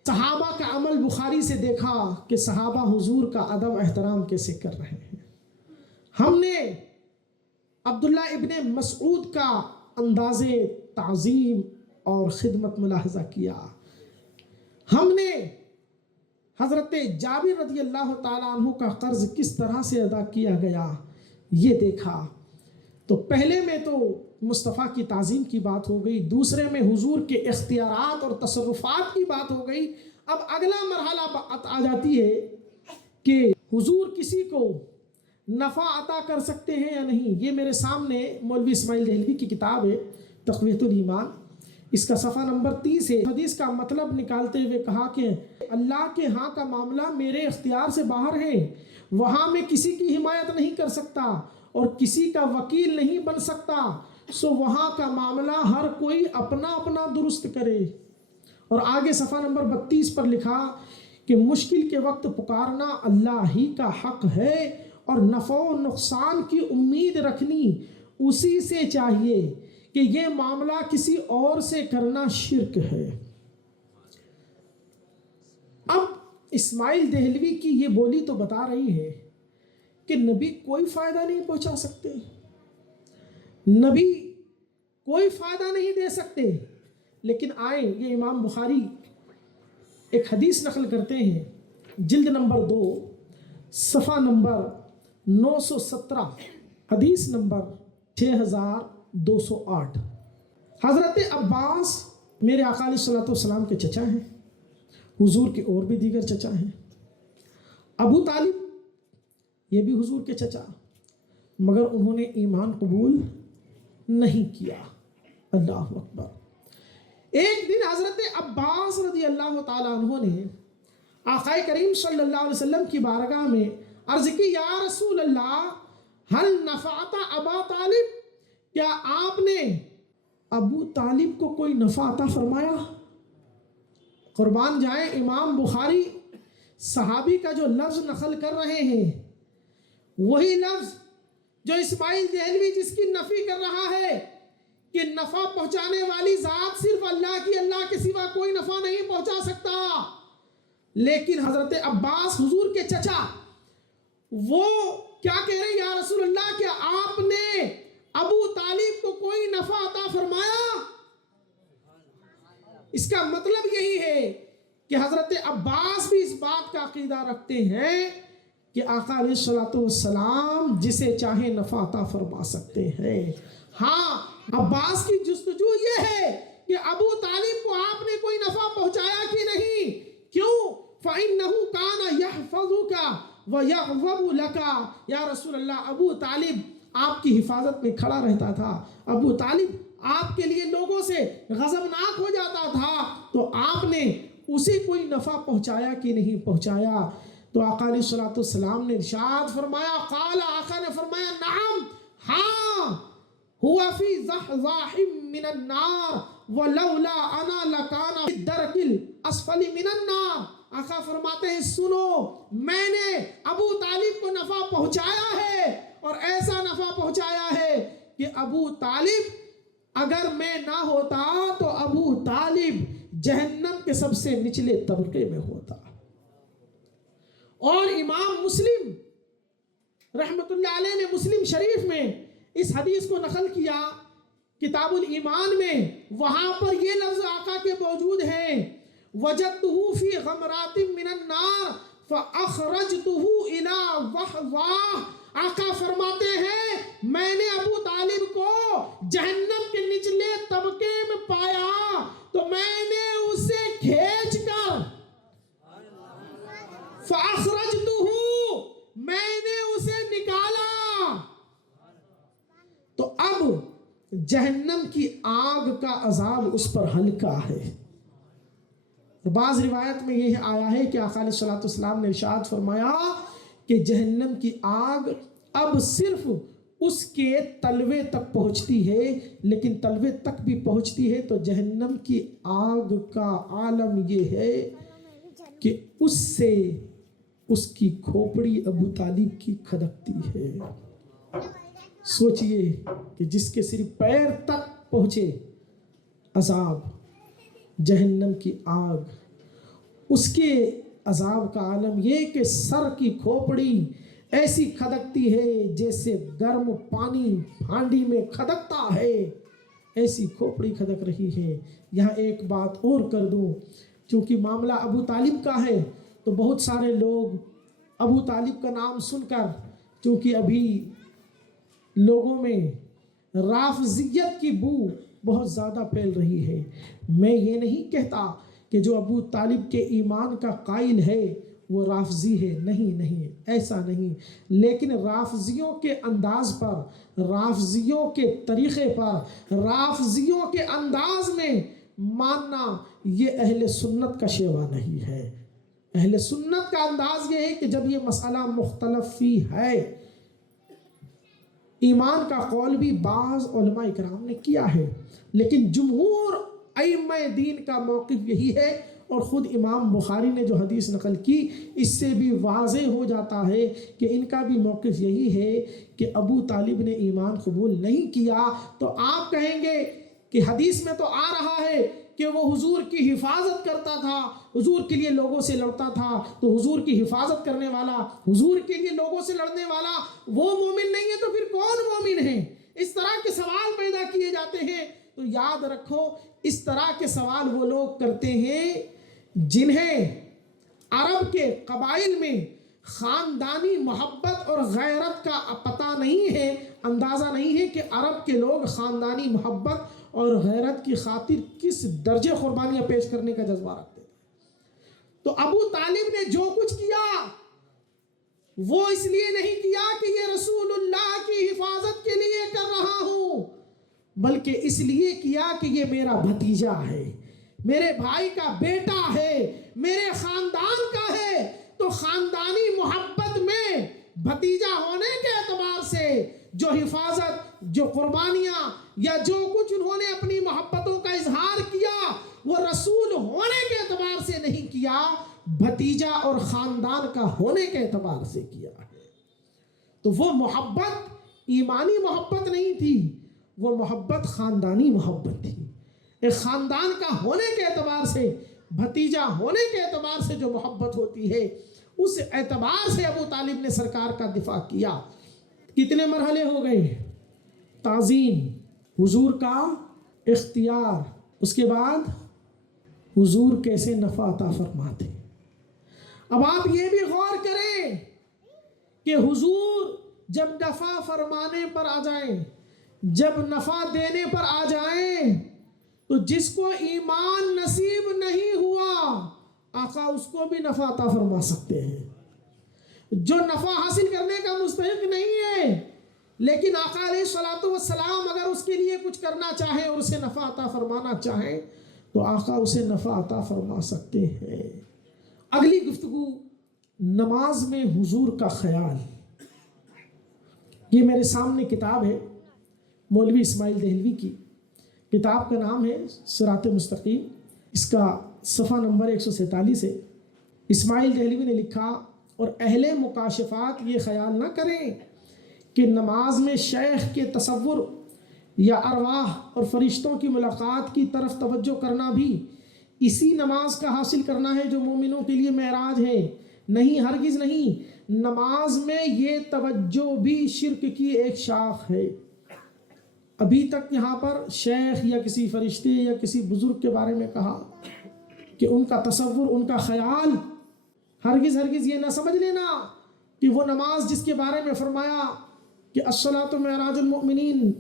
صحابہ کا عمل بخاری سے دیکھا کہ صحابہ حضور کا ادب احترام کیسے کر رہے ہیں، ہم نے عبداللہ ابن مسعود کا انداز تعظیم اور خدمت ملاحظہ کیا، ہم نے حضرت جابر رضی اللہ تعالیٰ عنہ کا قرض کس طرح سے ادا کیا گیا یہ دیکھا۔ تو پہلے میں تو مصطفیٰ کی تعظیم کی بات ہو گئی، دوسرے میں حضور کے اختیارات اور تصرفات کی بات ہو گئی۔ اب اگلا مرحلہ آ جاتی ہے کہ حضور کسی کو نفع عطا کر سکتے ہیں یا نہیں۔ یہ میرے سامنے مولوی اسماعیل دہلوی کی کتاب ہے تقویۃ الایمان، اس کا صفحہ نمبر 30 ہے۔ حدیث کا مطلب نکالتے ہوئے کہا کہ اللہ کے ہاں کا معاملہ میرے اختیار سے باہر ہے، وہاں میں کسی کی حمایت نہیں کر سکتا اور کسی کا وکیل نہیں بن سکتا، سو وہاں کا معاملہ ہر کوئی اپنا اپنا درست کرے۔ اور آگے صفحہ نمبر 32 پر لکھا کہ مشکل کے وقت پکارنا اللہ ہی کا حق ہے، اور نفع و نقصان کی امید رکھنی اسی سے چاہیے، کہ یہ معاملہ کسی اور سے کرنا شرک ہے۔ اب اسماعیل دہلوی کی یہ بولی تو بتا رہی ہے کہ نبی کوئی فائدہ نہیں پہنچا سکتے، نبی کوئی فائدہ نہیں دے سکتے، لیکن آئیں یہ امام بخاری ایک حدیث نقل کرتے ہیں، جلد نمبر 2 صفحہ نمبر 917، حدیث نمبر 6208۔ حضرت عباس میرے آقا علیہ الصلوۃ والسلام کے چچا ہیں، حضور کے اور بھی دیگر چچا ہیں۔ ابو طالب یہ بھی حضور کے چچا، مگر انہوں نے ایمان قبول نہیں کیا۔ اللہ اکبر۔ ایک دن حضرت عباس رضی اللہ تعالیٰ عنہ نے آقا کریم صلی اللہ علیہ وسلم کی بارگاہ میں عرض کی، یا رسول اللہ ہل نفعت ابا طالب، کیا آپ نے ابو طالب کو کوئی نفع عطا فرمایا؟ قربان جائیں، امام بخاری صحابی کا جو لفظ نقل کر رہے ہیں وہی لفظ جو اسماعیل دہلوی جس کی نفی کر رہا ہے کہ نفع پہنچانے والی ذات صرف اللہ کی، اللہ کے سوا کوئی نفع نہیں پہنچا سکتا۔ لیکن حضرت عباس حضور کے چچا وہ کیا کہہ رہے ہیں، یا رسول اللہ کیا آپ نے ابو طالب کو کوئی نفع عطا فرمایا؟ اس کا مطلب یہی ہے کہ حضرت عباس بھی اس بات کا عقیدہ رکھتے ہیں کہ آقا علیہ الصلوۃ والسلام جسے چاہے نفع عطا فرما سکتے ہیں۔ ہاں، عباس کی جستجو یہ ہے کہ ابو طالب کو آپ نے کوئی نفع پہنچایا کہ نہیں؟ کیوں؟ فَإِنَّهُ كَانَ يَحْفَظُكَ وَيَغْضَبُ لَكَ۔ یا رسول اللہ، ابو طالب آپ کی حفاظت میں کھڑا رہتا تھا، ابو طالب آپ کے لیے لوگوں سے غضبناک ہو جاتا تھا، تو آپ نے اسے کوئی نفع پہنچایا کہ نہیں پہنچایا؟ تو آقا علیہ الصلوۃ والسلام نے ارشاد فرمایا، قال، آقا نے فرمایا، نعم، ہاں، ہوا فی زحزاح من النار ولولا انا لکان فی الدرک الاسفل من النار۔ آقا فرماتے ہیں، سنو، میں نے ابو طالب کو نفع پہنچایا ہے، اور ایسا نفع پہنچایا ہے کہ ابو طالب اگر میں نہ ہوتا تو ابو طالب جہنم کے سب سے نچلے طبقے میں ہوتا۔ اور امام مسلم رحمت اللہ علیہ نے مسلم شریف میں اس حدیث کو نقل کیا، کتاب الایمان میں، وہاں پر یہ لفظ آقا کے موجود ہیں، وجدتہ فی غمرات من النار فاخرجتہ الی وحضاہ۔ آقا فرماتے ہیں، میں نے ابو طالب کو جہنم کے نچلے طبقے میں پایا تو میں نے اسے کھینچ کر فاخرجتہ، میں نے اسے نکالا، تو اب جہنم کی آگ کا عذاب اس پر ہلکا ہے۔ بعض روایت میں یہ آیا ہے کہ آقا علیہ الصلوۃ والسلام نے ارشاد فرمایا کہ جہنم کی آگ اب صرف اس کے تلوے تک پہنچتی ہے، لیکن تلوے تک بھی پہنچتی ہے تو جہنم کی آگ کا عالم یہ ہے کہ اس سے اس کی کھوپڑی ابو طالب کی کھدکتی ہے۔ سوچئے کہ جس کے صرف پیر تک پہنچے عذاب، جہنم کی آگ، اس کے عذاب کا عالم یہ کہ سر کی کھوپڑی ایسی کھدکتی ہے جیسے گرم پانی ہانڈی میں کھدکتا ہے، ایسی کھوپڑی کھدک رہی ہے۔ یہاں ایک بات اور کر دوں، چونکہ معاملہ ابو طالب کا ہے تو بہت سارے لوگ ابو طالب کا نام سن کر، چونکہ ابھی لوگوں میں رافضیت کی بو بہت زیادہ پھیل رہی ہے، میں یہ نہیں کہتا کہ جو ابو طالب کے ایمان کا قائل ہے وہ رافضی ہے، نہیں، ایسا نہیں، لیکن رافضیوں کے انداز پر، رافضیوں کے طریقے پر، رافضیوں کے انداز میں ماننا یہ اہل سنت کا شیوا نہیں ہے۔ اہل سنت کا انداز یہ ہے کہ جب یہ مسئلہ مختلف فی ہے، ایمان کا قول بھی بعض علماء اکرام نے کیا ہے، لیکن جمہور ائمہ دین کا موقف یہی ہے، اور خود امام بخاری نے جو حدیث نقل کی اس سے بھی واضح ہو جاتا ہے کہ ان کا بھی موقف یہی ہے کہ ابو طالب نے ایمان قبول نہیں کیا۔ تو آپ کہیں گے کہ حدیث میں تو آ رہا ہے کہ وہ حضور کی حفاظت کرتا تھا، حضور کے لیے لوگوں سے لڑتا تھا، تو حضور کی حفاظت کرنے والا، حضور کے لیے لوگوں سے لڑنے والا وہ مومن نہیں ہے تو پھر کون مومن ہے؟ اس طرح کے سوال پیدا کیے جاتے ہیں۔ تو یاد رکھو، اس طرح کے سوال وہ لوگ کرتے ہیں جنہیں عرب کے قبائل میں خاندانی محبت اور غیرت کا پتہ نہیں ہے، اندازہ نہیں ہے کہ عرب کے لوگ خاندانی محبت اور غیرت کی خاطر کس درجے قربانیاں پیش کرنے کا جذبہ رکھتے تھے۔ تو ابو طالب نے جو کچھ کیا وہ اس لیے نہیں کیا کہ یہ رسول اللہ کی حفاظت کے لیے کر رہا ہوں، بلکہ اس لیے کیا کہ یہ میرا بھتیجا ہے، میرے بھائی کا بیٹا ہے، میرے خاندان کا ہے۔ تو خاندانی محبت میں بھتیجا ہونے کے اعتبار سے جو حفاظت، جو قربانیاں یا جو کچھ انہوں نے اپنی محبتوں کا اظہار کیا وہ رسول ہونے کے اعتبار سے نہیں کیا، بھتیجا اور خاندان کا ہونے کے اعتبار سے کیا ہے۔ تو وہ محبت ایمانی محبت نہیں تھی، وہ محبت خاندانی محبت تھی۔ ایک خاندان کا ہونے کے اعتبار سے، بھتیجا ہونے کے اعتبار سے جو محبت ہوتی ہے، اس اعتبار سے ابو طالب نے سرکار کا دفاع کیا۔ کتنے مرحلے ہو گئے؟ تعظیم، حضور کا اختیار، اس کے بعد حضور کیسے نفع عطا فرماتے۔ اب آپ یہ بھی غور کریں کہ حضور جب نفع فرمانے پر آ جائیں، جب نفع دینے پر آ جائیں، تو جس کو ایمان نصیب نہیں ہوا آقا اس کو بھی نفع عطا فرما سکتے ہیں۔ جو نفع حاصل کرنے کا مستحق نہیں ہے لیکن آقا علیہ الصلوۃ والسلام اگر اس کے لیے کچھ کرنا چاہے اور اسے نفع عطا فرمانا چاہے تو آقا اسے نفع عطا فرما سکتے ہیں۔ اگلی گفتگو، نماز میں حضور کا خیال۔ یہ میرے سامنے کتاب ہے مولوی اسماعیل دہلوی کی، کتاب کا نام ہے صراط مستقیم، اس کا صفحہ نمبر 147 ہے۔ اسماعیل دہلوی نے لکھا، اور اہل مکاشفات یہ خیال نہ کریں کہ نماز میں شیخ کے تصور یا ارواح اور فرشتوں کی ملاقات کی طرف توجہ کرنا بھی اسی نماز کا حاصل کرنا ہے جو مومنوں کے لیے معراج ہے۔ نہیں، ہرگز نہیں، نماز میں یہ توجہ بھی شرک کی ایک شاخ ہے۔ ابھی تک یہاں پر شیخ یا کسی فرشتے یا کسی بزرگ کے بارے میں کہا کہ ان کا تصور، ان کا خیال، ہرگز ہرگز یہ نہ سمجھ لینا کہ وہ نماز جس کے بارے میں فرمایا کہ الصلاۃ معراج المؤمنین،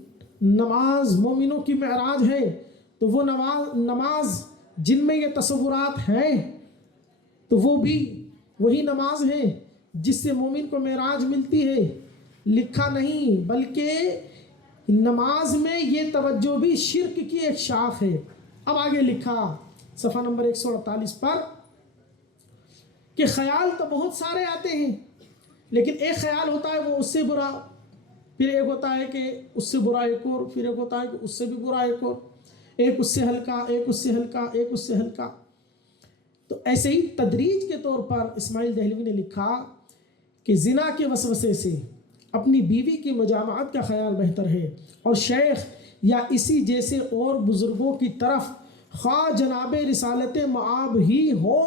نماز مومنوں کی معراج ہے، تو وہ نماز جن میں یہ تصورات ہیں تو وہ بھی وہی نماز ہے جس سے مومن کو معراج ملتی ہے۔ لکھا نہیں، بلکہ نماز میں یہ توجہ بھی شرک کی ایک شاخ ہے۔ اب آگے لکھا صفحہ نمبر 148 پر کہ خیال تو بہت سارے آتے ہیں، لیکن ایک خیال ہوتا ہے وہ اس سے برا، پھر ایک ہوتا ہے کہ اس سے برا ایک اور، پھر ایک ہوتا ہے کہ اس سے بھی برا ایک اور، ایک اس سے ہلکا، ایک اس سے ہلکا، ایک اس سے ہلکا۔ تو ایسے ہی تدریج کے طور پر اسماعیل دہلوی نے لکھا کہ زنا کے وسوسے سے اپنی بیوی کی مجامعت کا خیال بہتر ہے، اور شیخ یا اسی جیسے اور بزرگوں کی طرف خواہ جناب رسالت معاب ہی ہو،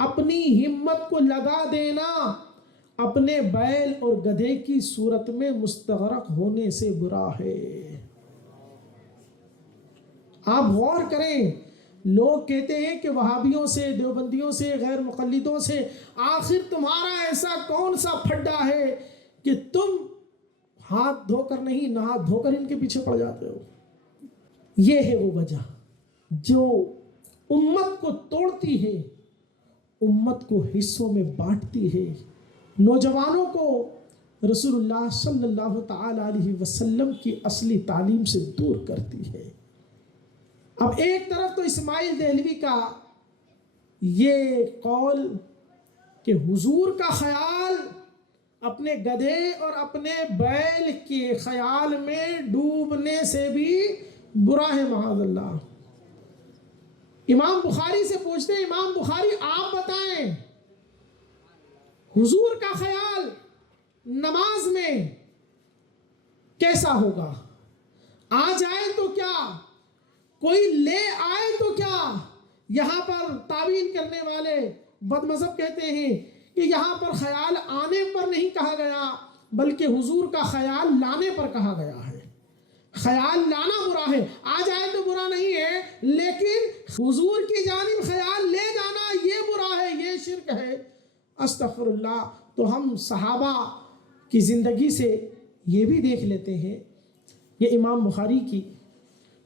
اپنی ہمت کو لگا دینا اپنے بیل اور گدھے کی صورت میں مستغرق ہونے سے برا ہے۔ آپ غور کریں، لوگ کہتے ہیں کہ وہابیوں سے، دیوبندیوں سے، غیر مقلدوں سے آخر تمہارا ایسا کون سا پھڈا ہے کہ تم ہاتھ دھو کر نہیں، نہ ہاتھ دھو کر ان کے پیچھے پڑ جاتے ہو۔ یہ ہے وہ وجہ جو امت کو توڑتی ہے، امت کو حصوں میں بانٹتی ہے، نوجوانوں کو رسول اللہ صلی اللہ تعالی علیہ وسلم کی اصلی تعلیم سے دور کرتی ہے۔ اب ایک طرف تو اسماعیل دہلوی کا یہ قول کہ حضور کا خیال اپنے گدھے اور اپنے بیل کے خیال میں ڈوبنے سے بھی برا ہے، معاذ اللہ۔ امام بخاری سے پوچھتے ہیں، امام بخاری آپ بتائیں حضور کا خیال نماز میں کیسا ہوگا؟ آ جائے تو کیا، کوئی لے آئے تو کیا؟ یہاں پر تعویل کرنے والے بد مذہب کہتے ہیں کہ یہاں پر خیال آنے پر نہیں کہا گیا بلکہ حضور کا خیال لانے پر کہا گیا ہے۔ خیال لانا برا ہے، آ جائے تو برا نہیں ہے، لیکن حضور کی جانب خیال لے جانا یہ برا ہے، یہ شرک ہے۔ استغفر اللہ۔ تو ہم صحابہ کی زندگی سے یہ بھی دیکھ لیتے ہیں، یہ امام بخاری کی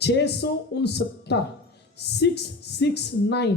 669 669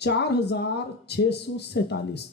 4647।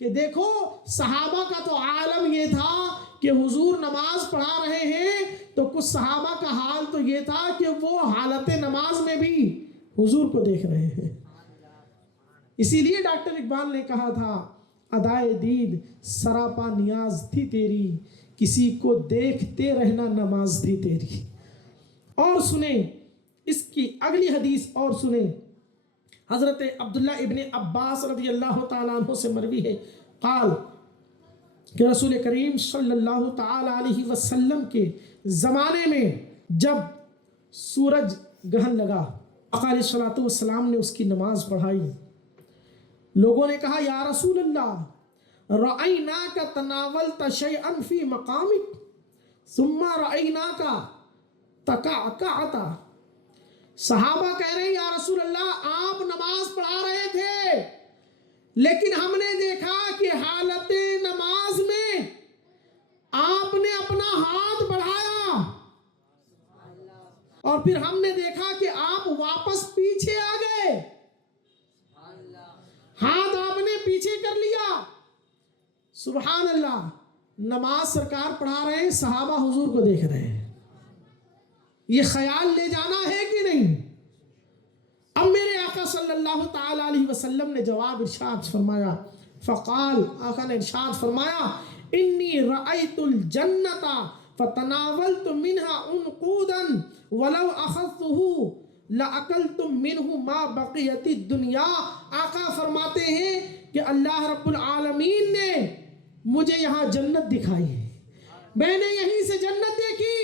کہ دیکھو صحابہ کا تو عالم یہ تھا کہ حضور نماز پڑھا رہے ہیں تو کچھ صحابہ کا حال تو یہ تھا کہ وہ حالت نماز میں بھی حضور کو دیکھ رہے ہیں. اسی لیے ڈاکٹر اقبال نے کہا تھا ادائے دید سراپا نیاز تھی تیری، کسی کو دیکھتے رہنا نماز تھی تیری. اور سنیں اس کی اگلی حدیث اور سنیں. حضرت عبداللہ ابن عباس رضی اللہ تعالیٰ عنہ سے مروی ہے قال کہ رسول کریم صلی اللہ تعالیٰ علیہ وسلم کے زمانے میں جب سورج گرہن لگا آقا علیہ الصلوۃ والسلام نے اس کی نماز پڑھائی. لوگوں نے کہا یا رسول اللہ رأیناک تناولت شیئا فی مقامک ثم رأیناک تقعقعت. صحابہ کہہ رہے ہیں یا رسول اللہ آپ نماز پڑھا رہے تھے لیکن ہم نے دیکھا کہ حالت نماز میں آپ نے اپنا ہاتھ بڑھایا اور پھر ہم نے دیکھا کہ آپ واپس پیچھے آ گئے، ہاتھ آپ نے پیچھے کر لیا. سبحان اللہ. نماز سرکار پڑھا رہے ہیں، صحابہ حضور کو دیکھ رہے ہیں. یہ خیال لے جانا ہے کہ نہیں؟ اب میرے آقا صلی اللہ تعالیٰ علیہ وسلم نے جواب ارشاد فرمایا. فقال آقا نے ارشاد فرمایا انی رأیت الجنت فتناولت منها عنقودا ولو اخذته لأکلتم منه ما بقیت الدنیا. آقا فرماتے ہیں کہ اللہ رب العالمین نے مجھے یہاں جنت دکھائی ہے، میں نے یہیں سے جنت دیکھی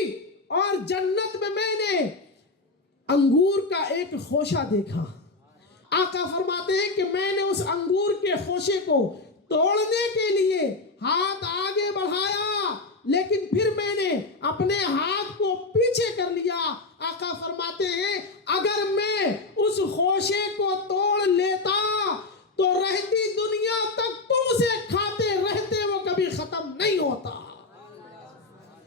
اور جنت میں نے انگور کا ایک خوشہ دیکھا. آقا فرماتے ہیں کہ میں نے اس انگور کے خوشے کو توڑنے کے لیے ہاتھ آگے بڑھایا لیکن پھر میں نے اپنے ہاتھ کو پیچھے کر لیا. آقا فرماتے ہیں اگر میں اس خوشے کو توڑ لیتا تو رہتی دنیا تک تم سے کھاتے رہتے وہ کبھی ختم نہیں ہوتا.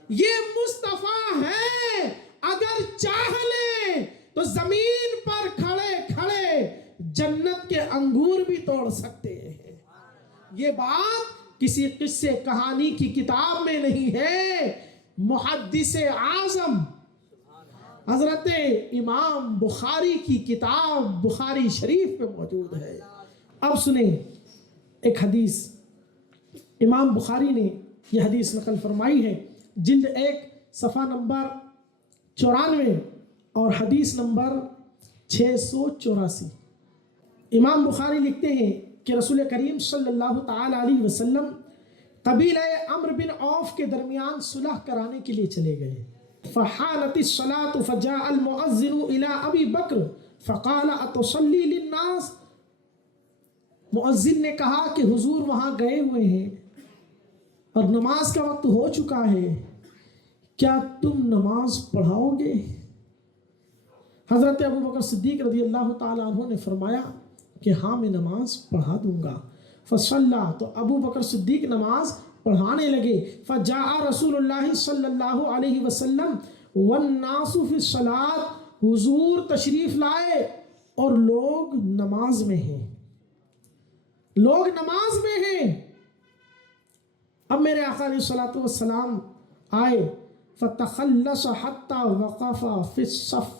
یہ مصطفیٰ ہے، اگر چاہ لیں تو زمین پر کھڑے کھڑے جنت کے انگور بھی توڑ سکتے ہیں. یہ بات کسی قصے کہانی کی کتاب میں نہیں ہے، محدث اعظم حضرت امام بخاری کی کتاب بخاری شریف میں موجود ہے. اب سنیں ایک حدیث، امام بخاری نے یہ حدیث نقل فرمائی ہے، جلد 1 صفحہ نمبر 94 اور حدیث نمبر 684. امام بخاری لکھتے ہیں کہ رسول کریم صلی اللہ تعالی علیہ وسلم قبیلہ عمرو بن عوف کے درمیان صلح کرانے کے لیے چلے گئے. فحالت الصلاة فجاء المؤذن الى ابی بکر فقال اتصلی للناس. مؤذن نے کہا کہ حضور وہاں گئے ہوئے ہیں اور نماز کا وقت ہو چکا ہے، کیا تم نماز پڑھاؤ گے؟ حضرت ابو بکر صدیق رضی اللہ تعالیٰ عنہ نے فرمایا کہ ہاں میں نماز پڑھا دوں گا. فصلی، تو ابو بکر صدیق نماز پڑھانے لگے. فجاء رسول اللہ صلی اللہ علیہ وسلم والناس فی الصلاۃ. حضور تشریف لائے اور لوگ نماز میں ہیں، لوگ نماز میں ہیں. اب میرے آقا علیہ الصلوۃ والسلام آئے. فتخلص حتی وقف فی الصف.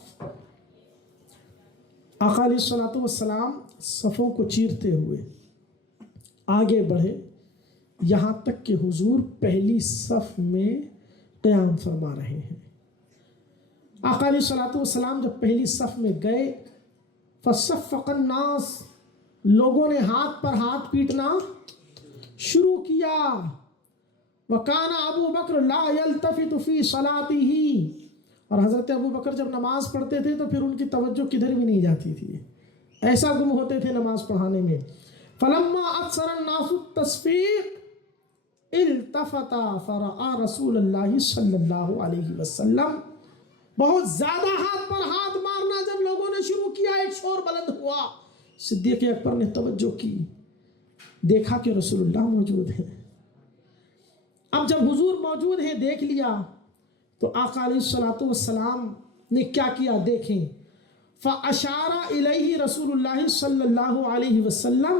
آقا علیہ الصلوۃ والسلام صفوں کو چیرتے ہوئے آگے بڑھے یہاں تک کہ حضور پہلی صف میں قیام فرما رہے ہیں. آقا علیہ الصلوۃ والسلام جب پہلی صف میں گئے فصفق الناس، لوگوں نے ہاتھ پر ہاتھ پیٹنا شروع کیا. وکان ابو بکر لا یلتفت فی صلاتہ، اور حضرت ابو بکر جب نماز پڑھتے تھے تو پھر ان کی توجہ کدھر بھی نہیں جاتی تھی، ایسا گم ہوتے تھے نماز پڑھانے میں. فلما اکثر الناس التصفیق التفت فرآ رسول اللہ صلی اللہ علیہ وسلم. بہت زیادہ ہاتھ پر ہاتھ مارنا جب لوگوں نے شروع کیا، ایک شور بلند ہوا. صدیق اکبر نے توجہ کی، دیکھا کہ رسول اللہ موجود ہیں. اب جب حضور موجود ہیں دیکھ لیا تو آقا علیہ الصلوۃ والسلام نے کیا کیا دیکھیں. فاشار الیہ رسول اللہ صلی اللہ علیہ وسلم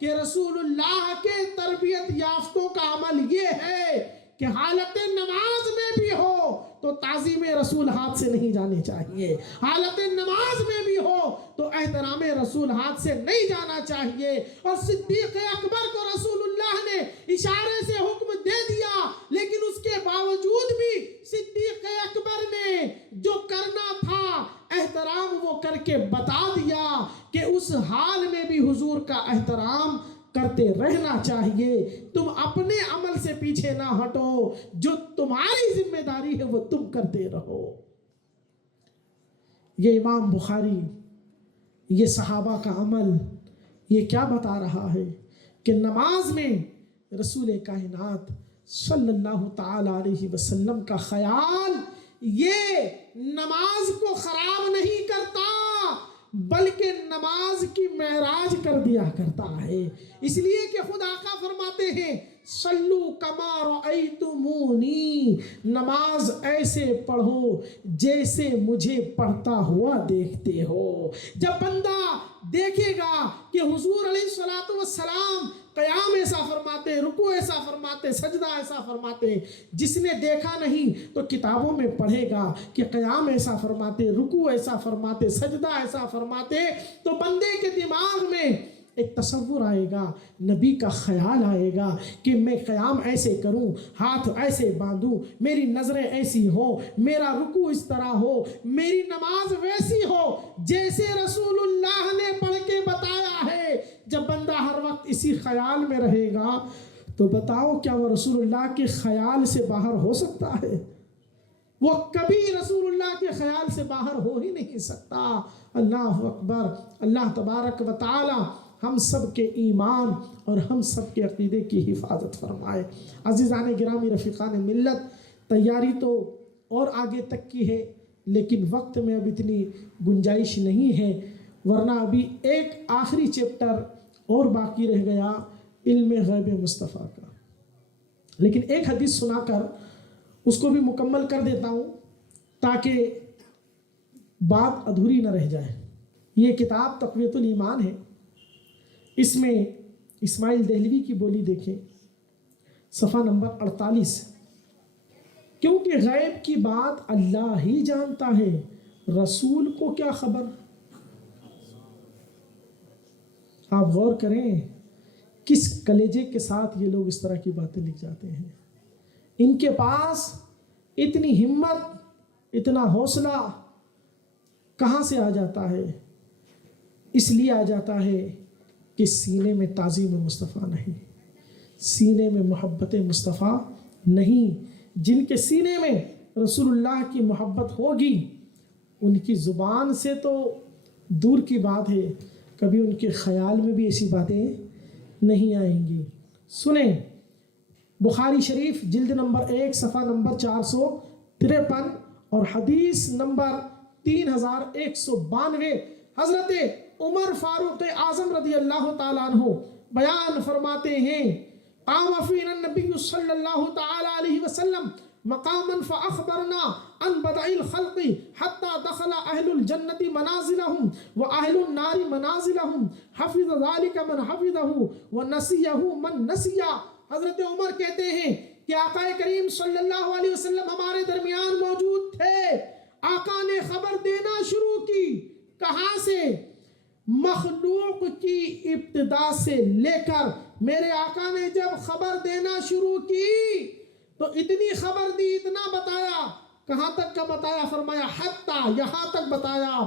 کہ رسول اللہ کے تربیت یافتوں کا عمل یہ ہے کہ حالت نماز میں بھی ہو تو تعظیم رسول ہاتھ سے نہیں جانے چاہیے، حالت نماز میں بھی ہو تو احترام رسول ہاتھ سے نہیں جانا چاہیے۔ اور صدیق اکبر کو رسول اللہ نے اشارے سے حکم دے دیا، لیکن اس کے باوجود بھی صدیق اکبر نے جو کرنا تھا احترام وہ کر کے بتا دیا کہ اس حال میں بھی حضور کا احترام کرتے رہنا چاہیے، تم اپنے عمل سے پیچھے نہ ہٹو، جو تمہاری ذمہ داری ہے وہ تم کرتے رہو۔ یہ امام بخاری، یہ صحابہ کا عمل، یہ کیا بتا رہا ہے کہ نماز میں رسول کائنات صلی اللہ تعالی علیہ وسلم کا خیال یہ نماز کو خراب نہیں کرتا بلکہ نماز کی معراج کر دیا کرتا ہے۔ اس لیے کہ خود آقا فرماتے ہیں صلو کما رأیتمونی، نماز ایسے پڑھو جیسے مجھے پڑھتا ہوا دیکھتے ہو۔ جب بندہ دیکھے گا کہ حضور علیہ السلام قیام ایسا فرماتے، رکوع ایسا فرماتے، سجدہ ایسا فرماتے، جس نے دیکھا نہیں تو کتابوں میں پڑھے گا کہ قیام ایسا فرماتے، رکوع ایسا فرماتے، سجدہ ایسا فرماتے، تو بندے کے دماغ میں ایک تصور آئے گا، نبی کا خیال آئے گا کہ میں قیام ایسے کروں، ہاتھ ایسے باندھوں، میری نظریں ایسی ہو، میرا رکوع اس طرح ہو، میری نماز ویسی ہو جیسے رسول اللہ نے پڑھ کے بتایا ہے۔ جب بندہ ہر وقت اسی خیال میں رہے گا تو بتاؤ کیا وہ رسول اللہ کے خیال سے باہر ہو سکتا ہے؟ وہ کبھی رسول اللہ کے خیال سے باہر ہو ہی نہیں سکتا۔ اللہ اکبر۔ اللہ تبارک و تعالی ہم سب کے ایمان اور ہم سب کے عقیدے کی حفاظت فرمائے۔ عزیزان گرامی، رفیقان ملت، تیاری تو اور آگے تک کی ہے لیکن وقت میں اب اتنی گنجائش نہیں ہے، ورنہ ابھی ایک آخری چیپٹر اور باقی رہ گیا، علم غیب مصطفیٰ کا۔ لیکن ایک حدیث سنا کر اس کو بھی مکمل کر دیتا ہوں تاکہ بات ادھوری نہ رہ جائے۔ یہ کتاب تقویۃ الایمان ہے، اس میں اسماعیل دہلوی کی بولی دیکھیں، صفحہ نمبر 48۔ کیونکہ غیب کی بات اللہ ہی جانتا ہے، رسول کو کیا خبر۔ آپ غور کریں کس کلیجے کے ساتھ یہ لوگ اس طرح کی باتیں لکھ جاتے ہیں۔ ان کے پاس اتنی ہمت، اتنا حوصلہ کہاں سے آ جاتا ہے؟ اس لیے آ جاتا ہے کہ سینے میں تعظیم مصطفیٰ نہیں، سینے میں محبت مصطفیٰ نہیں۔ جن کے سینے میں رسول اللہ کی محبت ہوگی ان کی زبان سے تو دور کی بات ہے، کبھی ان کے خیال میں بھی ایسی باتیں نہیں آئیں گی۔ سنیں، بخاری شریف جلد نمبر 1 صفحہ نمبر 453 اور حدیث نمبر 3192، حضرت عمر فاروق اعظم رضی اللہ تعالیٰ عنہ بیان فرماتے ہیں، قام فینا النبی صلی اللہ تعالیٰ علیہ وسلم مقاما فاخبرنا عن بدء الخلق حتى دخل اهل الجنة منازلهم واهل النار منازلهم حفظ ذلك من حفظه ونسيه من نسيه۔ حضرت عمر کہتے ہیں کہ آقا کریم صلی اللہ علیہ وسلم ہمارے درمیان موجود تھے، آقا نے خبر دینا شروع کی، کہاں سے؟ مخلوق کی ابتدا سے لے کر میرے آقا نے جب خبر دینا شروع کی تو اتنی خبر دی، اتنا بتایا، کہاں تک کا بتایا؟ فرمایا حتیٰ، یہاں تک بتایا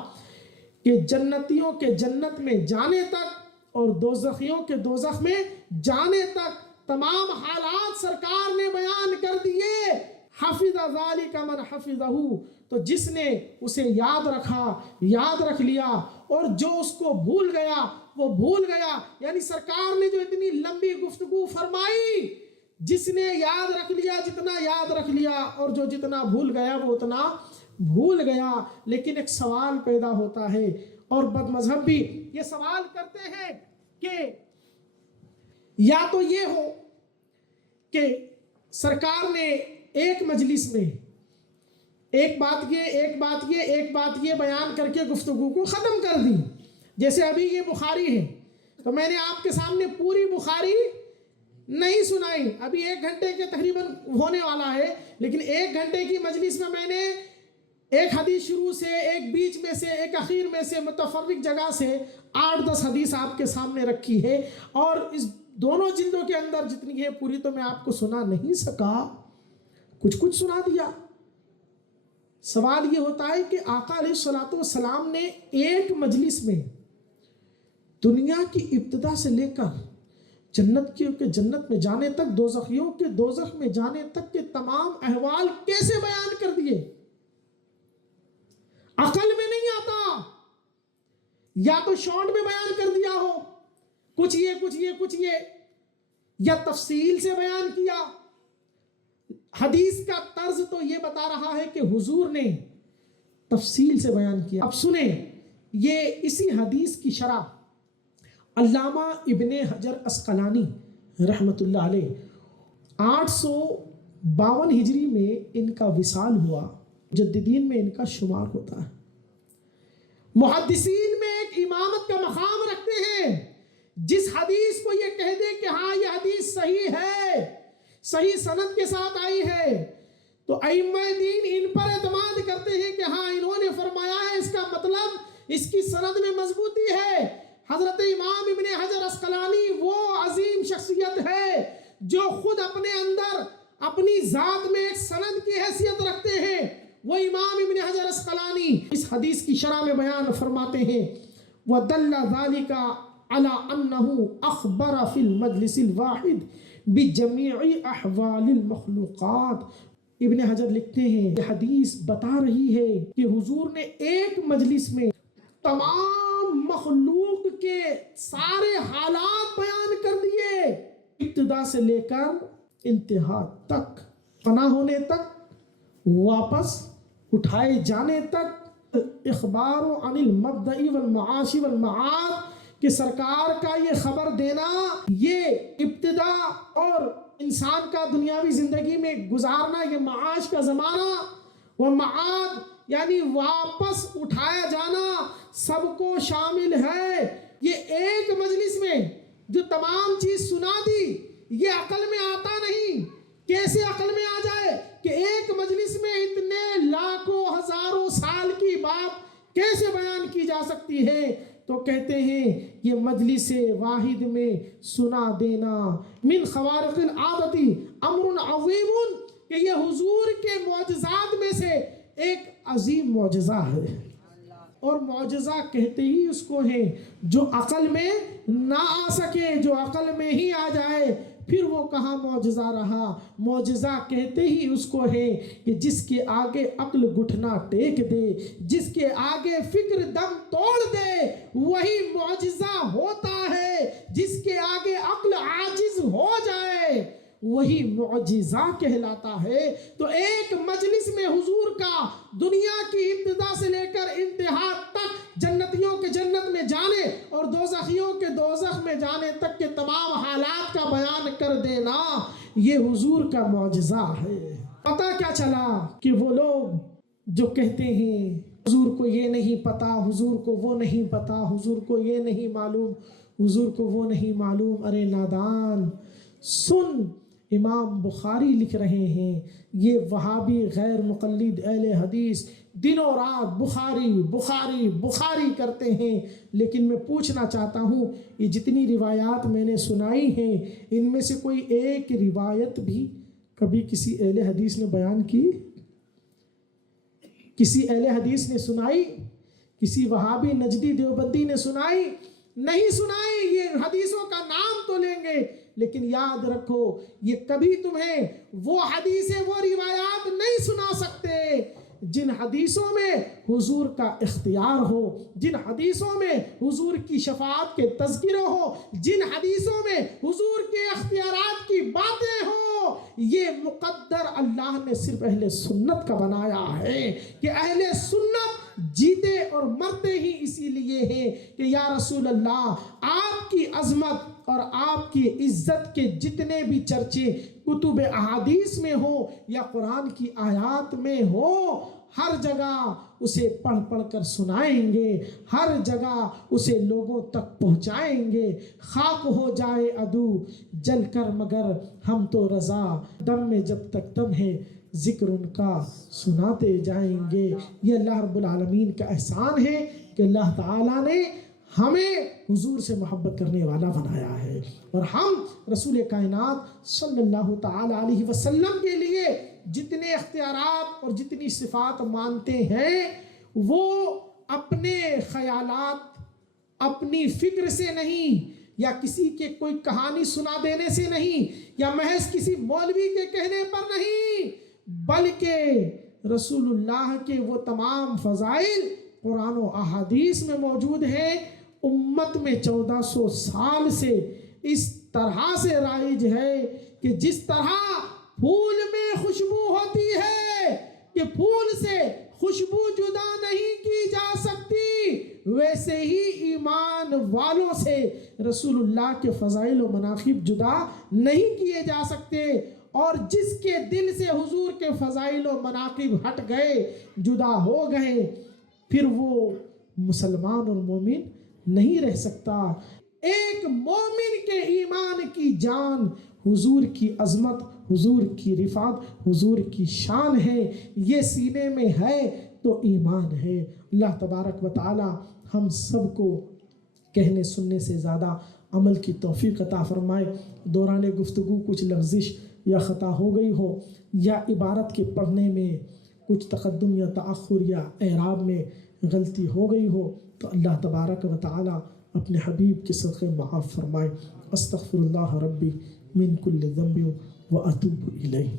کہ جنتیوں کے جنت میں جانے تک اور دوزخیوں کے دوزخ میں جانے تک تمام حالات سرکار نے بیان کر دیے۔ حفظ ذالک من حفظہ، تو جس نے اسے یاد رکھا، یاد رکھ لیا، اور جو اس کو بھول گیا وہ بھول گیا۔ یعنی سرکار نے جو اتنی لمبی گفتگو فرمائی، جس نے یاد رکھ لیا جتنا یاد رکھ لیا، اور جو جتنا بھول گیا وہ اتنا بھول گیا۔ لیکن ایک سوال پیدا ہوتا ہے، اور بد مذہب بھی یہ سوال کرتے ہیں کہ یا تو یہ ہو کہ سرکار نے ایک مجلس میں ایک بات یہ بیان کر کے گفتگو کو ختم کر دی، جیسے ابھی یہ بخاری ہے، تو میں نے آپ کے سامنے پوری بخاری نہیں سنائی، ابھی 1 گھنٹے کے تقریباً ہونے والا ہے، لیکن 1 گھنٹے کی مجلس میں نے ایک حدیث شروع سے، ایک بیچ میں سے، ایک اخیر میں سے، متفرق جگہ سے 8-10 حدیث آپ کے سامنے رکھی ہے، اور اس دونوں جلدوں کے اندر جتنی ہے پوری تو میں آپ کو سنا نہیں سکا، کچھ سنا دیا۔ سوال یہ ہوتا ہے کہ آقا علیہ الصلوۃ والسلام نے ایک مجلس میں دنیا کی ابتدا سے لے کر جنتیوں کے جنت میں جانے تک، دوزخیوں کے دوزخ میں جانے تک کے تمام احوال کیسے بیان کر دیے؟ عقل میں نہیں آتا، یا تو شارٹ میں بیان کر دیا ہو، کچھ یہ یا تفصیل سے بیان کیا۔ حدیث کا طرز تو یہ بتا رہا ہے کہ حضور نے تفصیل سے بیان کیا۔ اب سنیں، یہ اسی حدیث کی شرح علامہ ابن حجر عسقلانی رحمۃ اللہ علیہ 852 ہجری میں ان کا وصال ہوا، مجددین میں ان کا شمار ہوتا ہے، محدثین میں ایک امامت کا مقام رکھتے ہیں۔ جس حدیث کو یہ کہہ دے کہ ہاں یہ حدیث صحیح ہے، صحیح سند کے ساتھ آئی ہے، تو ائمہ دین ان پر اعتماد کرتے ہیں کہ ہاں انہوں نے فرمایا ہے، اس کا مطلب اس کی سند میں مضبوطی ہے۔ حضرت امام ابن حجر عسقلانی وہ عظیم شخصیت ہے جو خود اپنے اندر اپنی ذات میں ایک سند کی حیثیت رکھتے ہیں۔ وہ امام ابن حجر عسقلانی اس حدیث کی شرح میں بیان فرماتے ہیں، وَدَلَّ ذَلِكَ عَلَىٰ أَنَّهُ أَخْبَرَ فِي الْمَجْلِسِ الْوَاحِدِ بِجَمِيعِ أَحْوَالِ الْمَخْلُوقَاتِ۔ ابن حجر لکھتے ہیں یہ حدیث بتا رہی ہے کہ حضور نے ایک مجلس میں تمام مخلوق کے سارے حالات بیان کر دیے، ابتدا سے لے کر انتہا تک، فنا ہونے تک، واپس اٹھائے جانے تک، اخبار عن المبدأ والمعاش والمعاد، کہ سرکار کا یہ خبر دینا، یہ ابتدا اور انسان کا دنیاوی زندگی میں گزارنا، یہ معاش کا زمانہ، وہ معاد یعنی واپس اٹھایا جانا، سب کو شامل ہے۔ یہ ایک مجلس میں جو تمام چیز سنا دی، یہ عقل میں آتا نہیں۔ کیسے عقل میں آ جائے کہ ایک مجلس میں اتنے لاکھوں ہزاروں سال کی بات کیسے بیان کی جا سکتی ہے؟ تو کہتے ہیں یہ مجلس واحد میں سنا دینا من خوارق العادت امر عظیم، کہ یہ حضور کے معجزات میں سے ایک عظیم معجزہ ہے، اور معجزہ کہتے ہی اس کو ہے جو عقل میں نہ آ سکے، جو عقل میں ہی آ جائے پھر وہ کہاں معجزہ رہا۔ معجزہ کہتے ہی اس کو ہے کہ جس کے آگے عقل گھٹنا ٹیک دے، جس کے آگے فکر دم توڑ دے، وہی معجزہ ہوتا ہے۔ جس کے آگے عقل عاجز ہو جائے وہی معجزہ کہلاتا ہے۔ تو ایک مجلس میں حضور کا دنیا کی ابتدا سے لے کر انتہا تک، جنتیوں کے جنت میں جانے اور دوزخیوں کے دوزخ میں جانے تک کے تمام حالات کا بیان کر دینا، یہ حضور کا معجزہ ہے۔ پتہ کیا چلا کہ وہ لوگ جو کہتے ہیں حضور کو یہ نہیں پتا، حضور کو وہ نہیں پتا، حضور کو یہ نہیں معلوم، حضور کو وہ نہیں معلوم، ارے نادان سن، امام بخاری لکھ رہے ہیں، یہ وہابی غیر مقلد اہل حدیث دن و رات بخاری بخاری بخاری کرتے ہیں، لیکن میں پوچھنا چاہتا ہوں یہ جتنی روایات میں نے سنائی ہیں ان میں سے کوئی ایک روایت بھی کبھی کسی اہل حدیث نے بیان کی؟ کسی اہل حدیث نے سنائی؟ کسی وہابی نجدی دیوبندی نے سنائی؟ نہیں سنائی۔ یہ حدیثوں کا نام تو لیں گے لیکن یاد رکھو یہ کبھی تمہیں وہ حدیثیں، وہ روایات نہیں سنا سکتے جن حدیثوں میں حضور کا اختیار ہو، جن حدیثوں میں حضور کی شفاعت کے تذکرے ہو، جن حدیثوں میں حضور کے اختیارات کی باتیں ہوں۔ یہ مقدر اللہ نے صرف اہل سنت کا بنایا ہے کہ اہل سنت جیتے اور مرتے ہی اسی لیے ہیں کہ یا رسول اللہ آپ کی عظمت اور آپ کی عزت کے جتنے بھی چرچے کتب احادیث میں ہو یا قرآن کی آیات میں ہو، ہر جگہ اسے پڑھ پڑھ کر سنائیں گے، ہر جگہ اسے لوگوں تک پہنچائیں گے۔ خاک ہو جائے عدو جل کر مگر ہم تو رضا، دم میں جب تک دم ہے ذکر ان کا سناتے جائیں گے۔ یہ اللہ رب العالمین کا احسان ہے کہ اللہ تعالیٰ نے ہمیں حضور سے محبت کرنے والا بنایا ہے، اور ہم رسول کائنات صلی اللہ تعالیٰ علیہ وسلم کے لیے جتنے اختیارات اور جتنی صفات مانتے ہیں وہ اپنے خیالات، اپنی فکر سے نہیں، یا کسی کے کوئی کہانی سنا دینے سے نہیں، یا محض کسی مولوی کے کہنے پر نہیں، بلکہ رسول اللہ کے وہ تمام فضائل قرآن و احادیث میں موجود ہیں۔ امت میں 1400 سال سے اس طرح سے رائج ہے کہ جس طرح پھول میں خوشبو ہوتی ہے کہ پھول سے خوشبو جدا نہیں کی جا سکتی، ویسے ہی ایمان والوں سے رسول اللہ کے فضائل و مناقب جدا نہیں کیے جا سکتے، اور جس کے دل سے حضور کے فضائل و مناقب ہٹ گئے، جدا ہو گئے، پھر وہ مسلمان اور مومن نہیں رہ سکتا۔ ایک مومن کے ایمان کی جان حضور کی عظمت، حضور کی رفعت، حضور کی شان ہے، یہ سینے میں ہے تو ایمان ہے۔ اللہ تبارک و تعالی ہم سب کو کہنے سننے سے زیادہ عمل کی توفیق عطا فرمائے۔ دوران گفتگو کچھ لغزش یا خطا ہو گئی ہو، یا عبارت کے پڑھنے میں کچھ تقدم یا تأخر یا اعراب میں غلطی ہو گئی ہو تو اللہ تبارک و تعالی اپنے حبیب کے صدقے معاف فرمائے۔ استغفر اللہ ربی من کل ذنب و اتوب الیہ۔